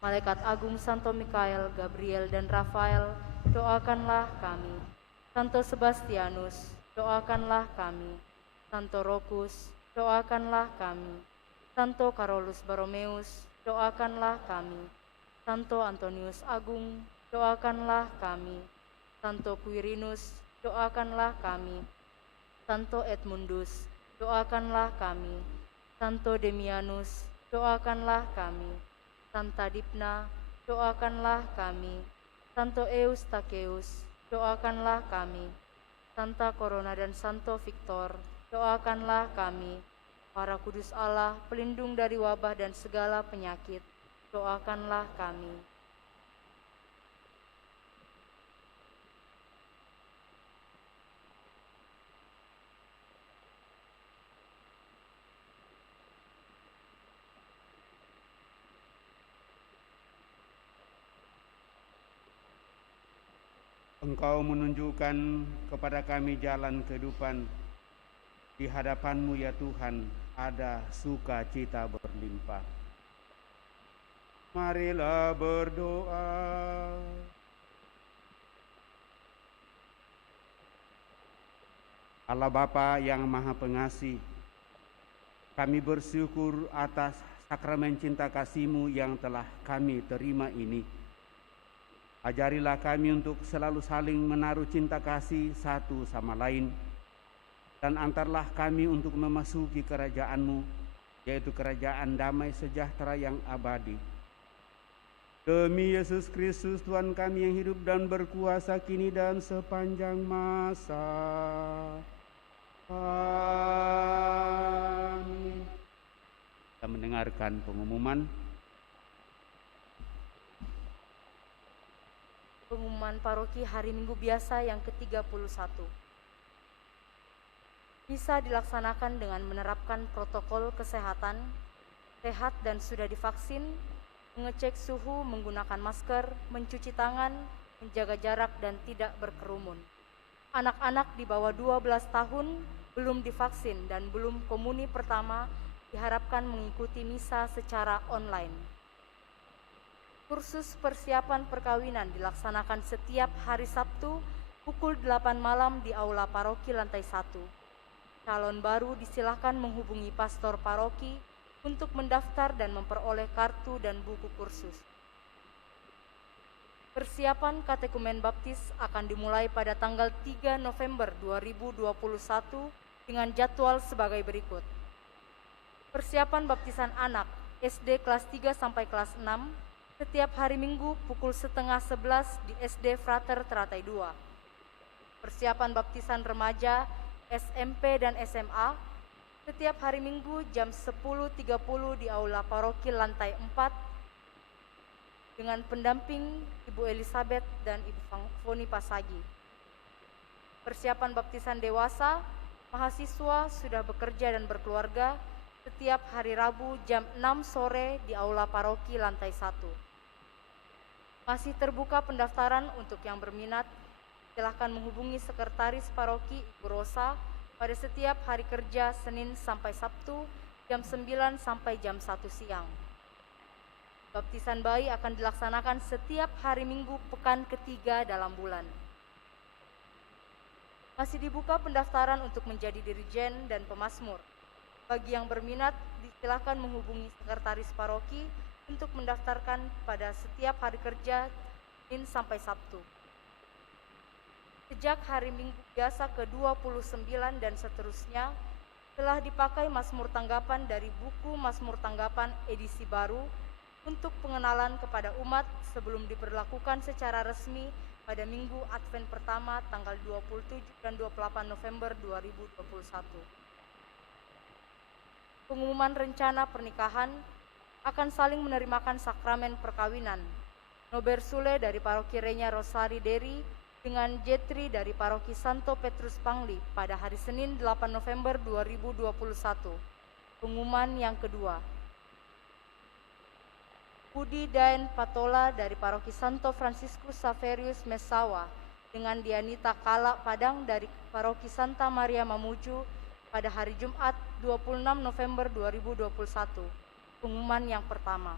Malaikat Agung Santo Mikael, Gabriel, dan Rafael, doakanlah kami. Santo Sebastianus, doakanlah kami. Santo Rokus, doakanlah kami. Santo Carolus Borromeus, doakanlah kami. Santo Antonius Agung, doakanlah kami. Santo Quirinus, doakanlah kami. Santo Edmundus, doakanlah kami. Santo Demianus, doakanlah kami. Santa Dipna, doakanlah kami. Santo Eustacheus, doakanlah kami. Santa Corona dan Santo Victor, doakanlah kami. Para kudus Allah, pelindung dari wabah dan segala penyakit, doakanlah kami. Engkau menunjukkan kepada kami jalan kehidupan. Di hadapan-Mu ya Tuhan ada sukacita berlimpah. Marilah berdoa. Allah Bapa yang Maha Pengasih, kami bersyukur atas sakramen cinta kasih-Mu yang telah kami terima ini. Ajarilah kami untuk selalu saling menaruh cinta kasih satu sama lain, dan antarlah kami untuk memasuki kerajaan-Mu, yaitu kerajaan damai sejahtera yang abadi. Demi Yesus Kristus Tuhan kami yang hidup dan berkuasa kini dan sepanjang masa. Amin. Kita mendengarkan pengumuman. Pengumuman paroki hari Minggu biasa yang ke-31. Bisa dilaksanakan dengan menerapkan protokol kesehatan, sehat dan sudah divaksin, mengecek suhu, menggunakan masker, mencuci tangan, menjaga jarak dan tidak berkerumun. Anak-anak di bawah 12 tahun belum divaksin dan belum komuni pertama diharapkan mengikuti misa secara online. Kursus persiapan perkawinan dilaksanakan setiap hari Sabtu pukul 8 malam di Aula Paroki lantai 1. Calon baru disilahkan menghubungi pastor paroki untuk mendaftar dan memperoleh kartu dan buku kursus. Persiapan katekumen baptis akan dimulai pada tanggal 3 November 2021 dengan jadwal sebagai berikut. Persiapan baptisan anak SD kelas 3 sampai kelas 6 setiap hari Minggu pukul 10:30 di SD Frater Teratai 2. Persiapan baptisan remaja SMP dan SMA setiap hari Minggu jam 10.30 di Aula Paroki lantai 4 dengan pendamping Ibu Elizabeth dan Ibu Foni Pasagi. Persiapan baptisan dewasa, mahasiswa sudah bekerja dan berkeluarga setiap hari Rabu jam 6 sore di Aula Paroki lantai 1. Masih terbuka pendaftaran untuk yang berminat, silahkan menghubungi Sekretaris Paroki Ibu Rosa pada setiap hari kerja Senin sampai Sabtu jam 9 sampai jam 1 siang. Baptisan bayi akan dilaksanakan setiap hari Minggu pekan ketiga dalam bulan. Masih dibuka pendaftaran untuk menjadi dirijen dan pemazmur. Bagi yang berminat, silakan menghubungi Sekretaris Paroki untuk mendaftarkan pada setiap hari kerja Senin sampai Sabtu. Sejak hari Minggu biasa ke-29 dan seterusnya, telah dipakai Mazmur Tanggapan dari buku Mazmur Tanggapan edisi baru untuk pengenalan kepada umat sebelum diberlakukan secara resmi pada Minggu Advent pertama tanggal 27 dan 28 November 2021. Pengumuman rencana pernikahan akan saling menerimakan sakramen perkawinan. Nober Sule dari Paroki Renya Rosari Deri dengan Jetri dari Paroki Santo Petrus Pangli pada hari Senin 8 November 2021. Pengumuman yang kedua. Budi Daen Patola dari Paroki Santo Franciscus Saverius Mesawa dengan Dianita Kala Padang dari Paroki Santa Maria Mamuju pada hari Jumat 26 November 2021. Pengumuman yang pertama.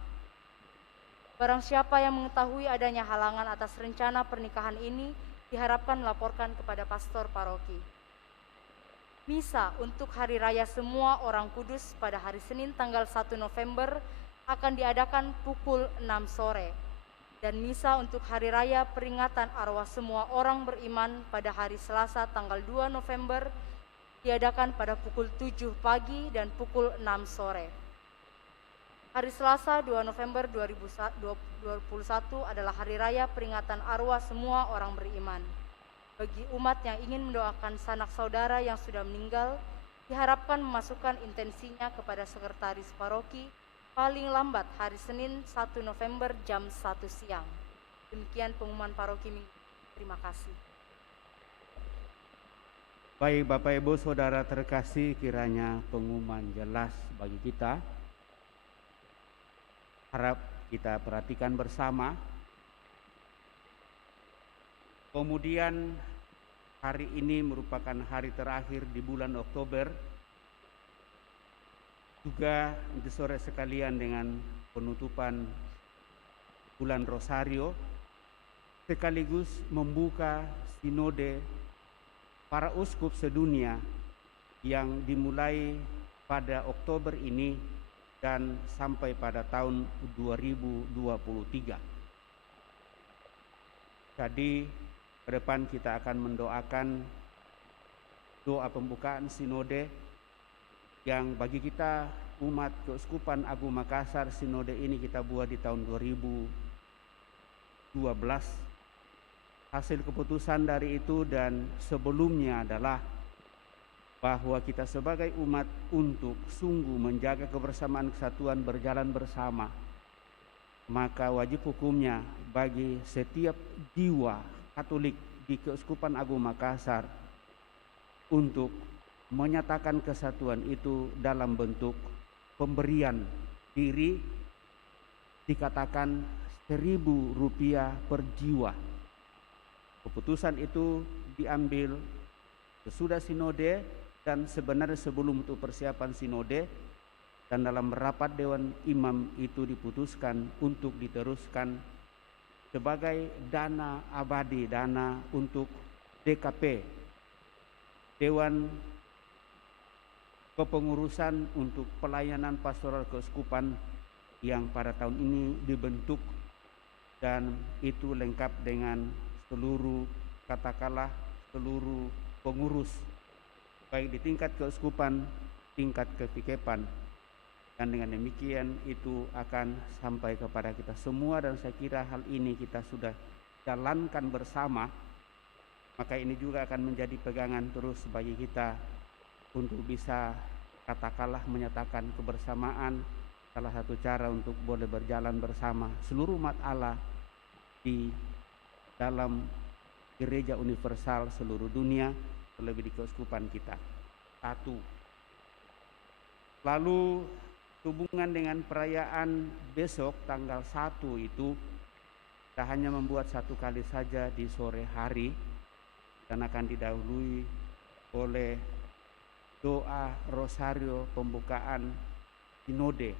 Barang siapa yang mengetahui adanya halangan atas rencana pernikahan ini diharapkan melaporkan kepada pastor paroki. Misa untuk Hari Raya Semua Orang Kudus pada hari Senin tanggal 1 November akan diadakan pukul 6 sore. Dan misa untuk Hari Raya Peringatan Arwah Semua Orang Beriman pada hari Selasa tanggal 2 November diadakan pada pukul 7 pagi dan pukul 6 sore. Hari Selasa 2 November 2021 adalah Hari Raya Peringatan Arwah Semua Orang Beriman. Bagi umat yang ingin mendoakan sanak saudara yang sudah meninggal, diharapkan memasukkan intensinya kepada Sekretaris Paroki paling lambat hari Senin 1 November jam 1 siang. Demikian pengumuman paroki Minggu. Terima kasih. Baik Bapak Ibu Saudara terkasih, kiranya pengumuman jelas bagi kita. Harap kita perhatikan bersama. Kemudian hari ini merupakan hari terakhir di bulan Oktober, juga di sore sekalian dengan penutupan bulan Rosario, sekaligus membuka sinode para uskup sedunia yang dimulai pada Oktober ini dan sampai pada tahun 2023. Jadi ke depan kita akan mendoakan doa pembukaan sinode yang bagi kita umat Keuskupan Agung Makassar, sinode ini kita buat di tahun 2012. Hasil keputusan dari itu dan sebelumnya adalah bahwa kita sebagai umat untuk sungguh menjaga kebersamaan kesatuan berjalan bersama, maka wajib hukumnya bagi setiap jiwa Katolik di Keuskupan Agung Makassar untuk menyatakan kesatuan itu dalam bentuk pemberian diri, dikatakan Rp1.000 per jiwa. Keputusan itu diambil sesudah sinode dan sebenarnya sebelum untuk persiapan sinode, dan dalam rapat Dewan Imam itu diputuskan untuk diteruskan sebagai dana abadi, dana untuk DKP, Dewan Kepengurusan untuk Pelayanan Pastoral Keuskupan, yang pada tahun ini dibentuk, dan itu lengkap dengan seluruh seluruh pengurus baik di tingkat keuskupan, tingkat kepikepan. Dan dengan demikian itu akan sampai kepada kita semua, dan saya kira hal ini kita sudah jalankan bersama, maka ini juga akan menjadi pegangan terus bagi kita untuk bisa katakanlah menyatakan kebersamaan. Salah satu cara untuk boleh berjalan bersama seluruh umat Allah di dalam gereja universal seluruh dunia, terlebih di keuskupan kita. Satu. Lalu hubungan dengan perayaan besok tanggal 1 itu kita hanya membuat satu kali saja di sore hari, dan akan didahului oleh doa rosario pembukaan sinode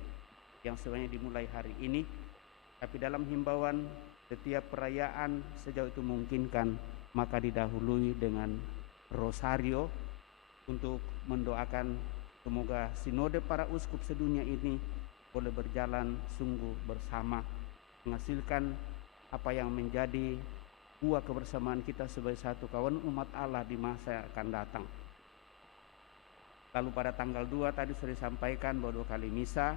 yang sebenarnya dimulai hari ini. Tapi dalam himbauan setiap perayaan sejauh itu memungkinkan, maka didahului dengan rosario untuk mendoakan semoga sinode para uskup sedunia ini boleh berjalan sungguh bersama, menghasilkan apa yang menjadi buah kebersamaan kita sebagai satu kawan umat Allah di masa yang akan datang. Lalu pada tanggal 2 tadi sudah disampaikan bahwa 2 kali misa,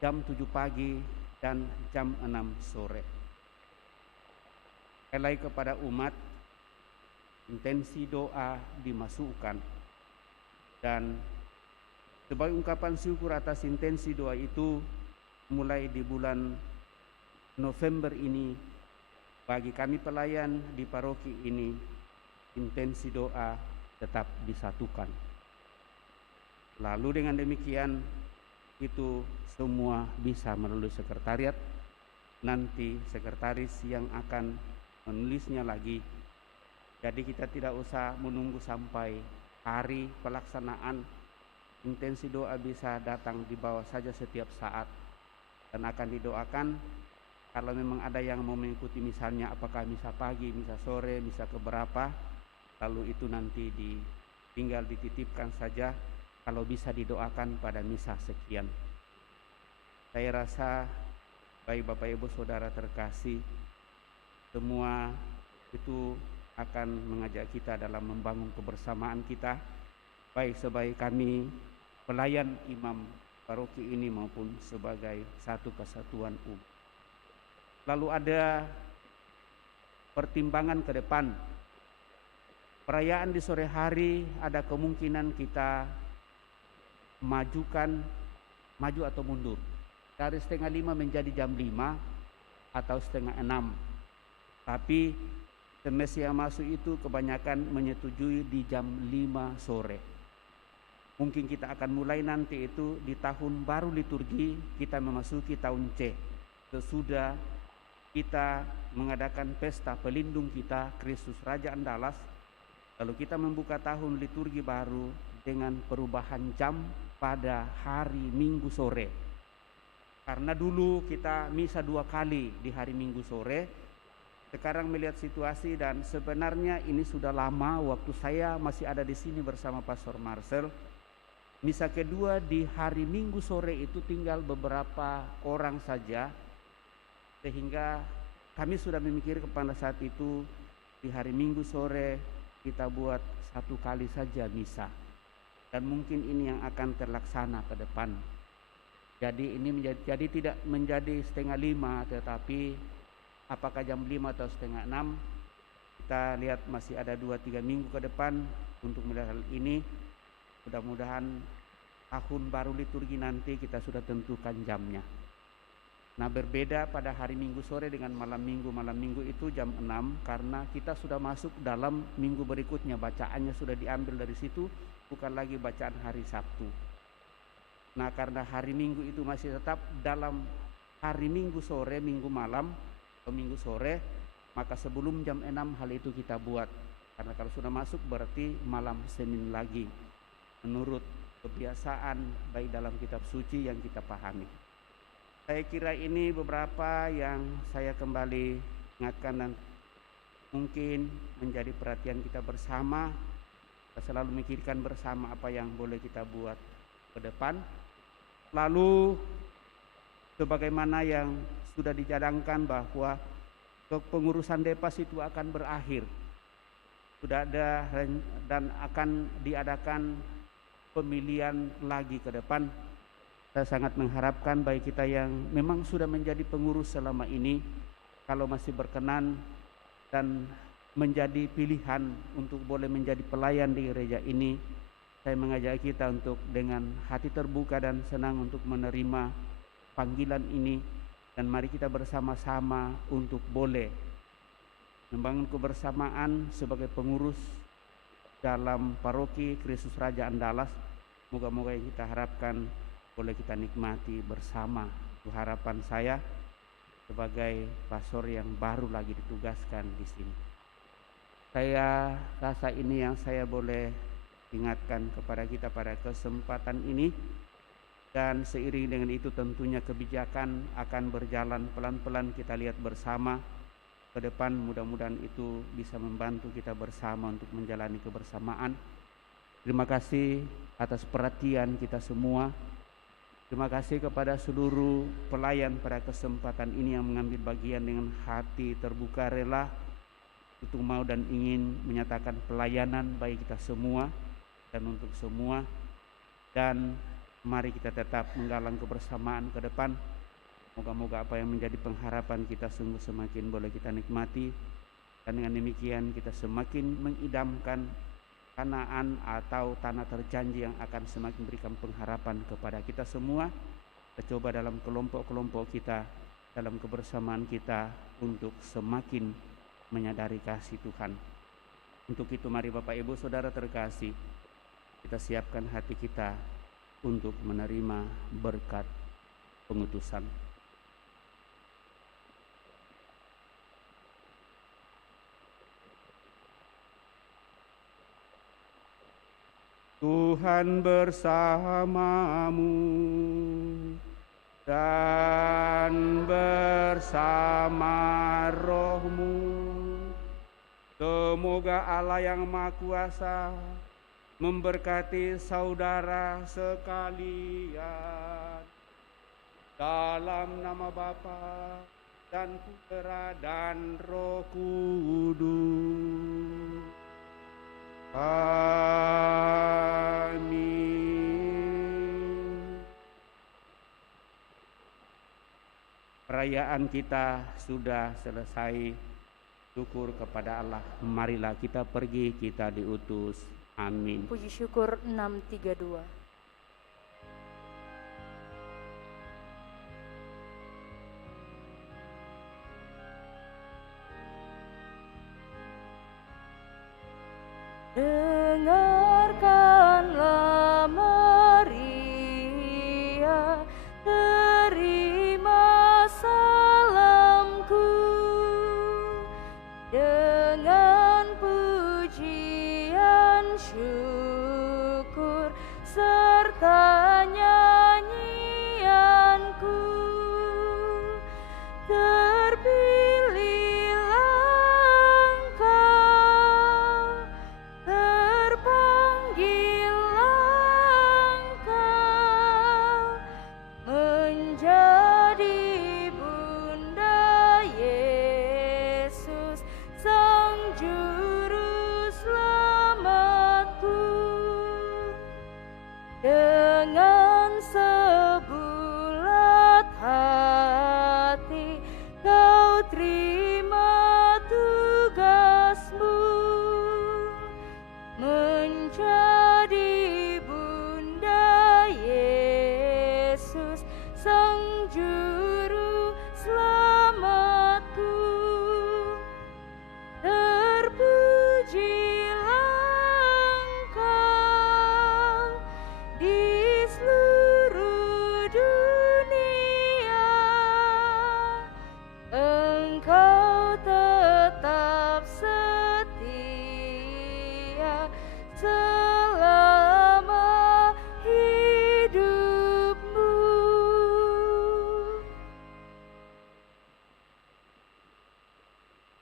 jam 7 pagi dan jam 6 sore. Sekali kepada umat, intensi doa dimasukkan, dan sebagai ungkapan syukur atas intensi doa itu, mulai di bulan November ini bagi kami pelayan di paroki ini, intensi doa tetap disatukan. Lalu dengan demikian itu semua bisa melalui sekretariat, nanti sekretaris yang akan menulisnya lagi. Jadi kita tidak usah menunggu sampai hari pelaksanaan. Intensi doa bisa datang di bawah saja setiap saat, dan akan didoakan. Kalau memang ada yang mau mengikuti misalnya apakah misa pagi, misa sore, misa keberapa, lalu itu nanti tinggal dititipkan saja. Kalau bisa didoakan pada misa sekian. Saya rasa baik Bapak Ibu Saudara terkasih, semua itu akan mengajak kita dalam membangun kebersamaan kita, baik sebagai kami pelayan imam paroki ini maupun sebagai satu kesatuan umat. Lalu ada pertimbangan ke depan. Perayaan di sore hari ada kemungkinan kita maju atau mundur dari 4:30 menjadi jam 5 atau 5:30. Tapi semester yang masuk itu kebanyakan menyetujui di jam 5 sore. Mungkin kita akan mulai nanti itu di tahun baru liturgi, kita memasuki tahun C, sesudah kita mengadakan pesta pelindung kita, Kristus Raja Andalas. Lalu kita membuka tahun liturgi baru dengan perubahan jam pada hari Minggu sore. Karena dulu kita misa 2 kali di hari Minggu sore, sekarang melihat situasi dan sebenarnya ini sudah lama waktu saya masih ada di sini bersama Pastor Marcel. Misa kedua di hari Minggu sore itu tinggal beberapa orang saja, sehingga kami sudah memikirkan pada saat itu di hari Minggu sore kita buat 1 kali saja misa, dan mungkin ini yang akan terlaksana ke depan. Jadi ini jadi tidak menjadi 4:30, tetapi apakah jam 5 atau 5:30, kita lihat masih ada 2-3 minggu ke depan untuk melihat hal ini. Mudah-mudahan tahun baru liturgi nanti kita sudah tentukan jamnya. Nah, berbeda pada hari Minggu sore dengan malam minggu. Malam minggu itu jam 6 karena kita sudah masuk dalam minggu berikutnya. Bacaannya sudah diambil dari situ, bukan lagi bacaan hari Sabtu. Nah, karena hari Minggu itu masih tetap dalam hari Minggu sore, Minggu malam atau Minggu sore, maka sebelum jam 6 hal itu kita buat. Karena kalau sudah masuk berarti malam Senin lagi, menurut kebiasaan baik dalam kitab suci yang kita pahami. Saya kira ini beberapa yang saya kembali ingatkan dan mungkin menjadi perhatian kita bersama. Kita selalu memikirkan bersama apa yang boleh kita buat ke depan. Lalu sebagaimana yang sudah dicadangkan bahwa kepengurusan Depas itu akan berakhir. Sudah ada dan akan diadakan pemilihan lagi ke depan. Saya sangat mengharapkan bagi kita yang memang sudah menjadi pengurus selama ini, kalau masih berkenan dan menjadi pilihan untuk boleh menjadi pelayan di gereja ini, saya mengajak kita untuk dengan hati terbuka dan senang untuk menerima panggilan ini, dan mari kita bersama-sama untuk boleh membangun kebersamaan sebagai pengurus dalam paroki Kristus Raja Andalas. Moga-moga yang kita harapkan boleh kita nikmati bersama. Itu harapan saya sebagai pastor yang baru lagi ditugaskan di sini. Saya rasa ini yang saya boleh ingatkan kepada kita pada kesempatan ini, dan seiring dengan itu tentunya kebijakan akan berjalan pelan-pelan kita lihat bersama ke depan. Mudah-mudahan itu bisa membantu kita bersama untuk menjalani kebersamaan. Terima kasih atas perhatian kita semua. Terima kasih kepada seluruh pelayan pada kesempatan ini yang mengambil bagian dengan hati terbuka, rela untuk mau dan ingin menyatakan pelayanan bagi kita semua dan untuk semua. Dan mari kita tetap menggalang kebersamaan ke depan. Moga-moga apa yang menjadi pengharapan kita sungguh semakin boleh kita nikmati, dan dengan demikian kita semakin mengidamkan Kanaan atau tanah terjanji yang akan semakin berikan pengharapan kepada kita semua. Kita coba dalam kelompok-kelompok kita, dalam kebersamaan kita untuk semakin menyadari kasih Tuhan. Untuk itu mari Bapak Ibu Saudara terkasih, kita siapkan hati kita untuk menerima berkat pengutusan. Tuhan bersamamu dan bersama rohmu. Semoga Allah yang Maha Kuasa memberkati saudara sekalian. Dalam nama Bapa dan Putera dan Roh Kudus. Amin. Perayaan kita sudah selesai. Syukur kepada Allah. Marilah kita pergi, kita diutus. Amin. Puji syukur 632. Dengarkanlah Maria, terima salamku. Sang Juru Selamat.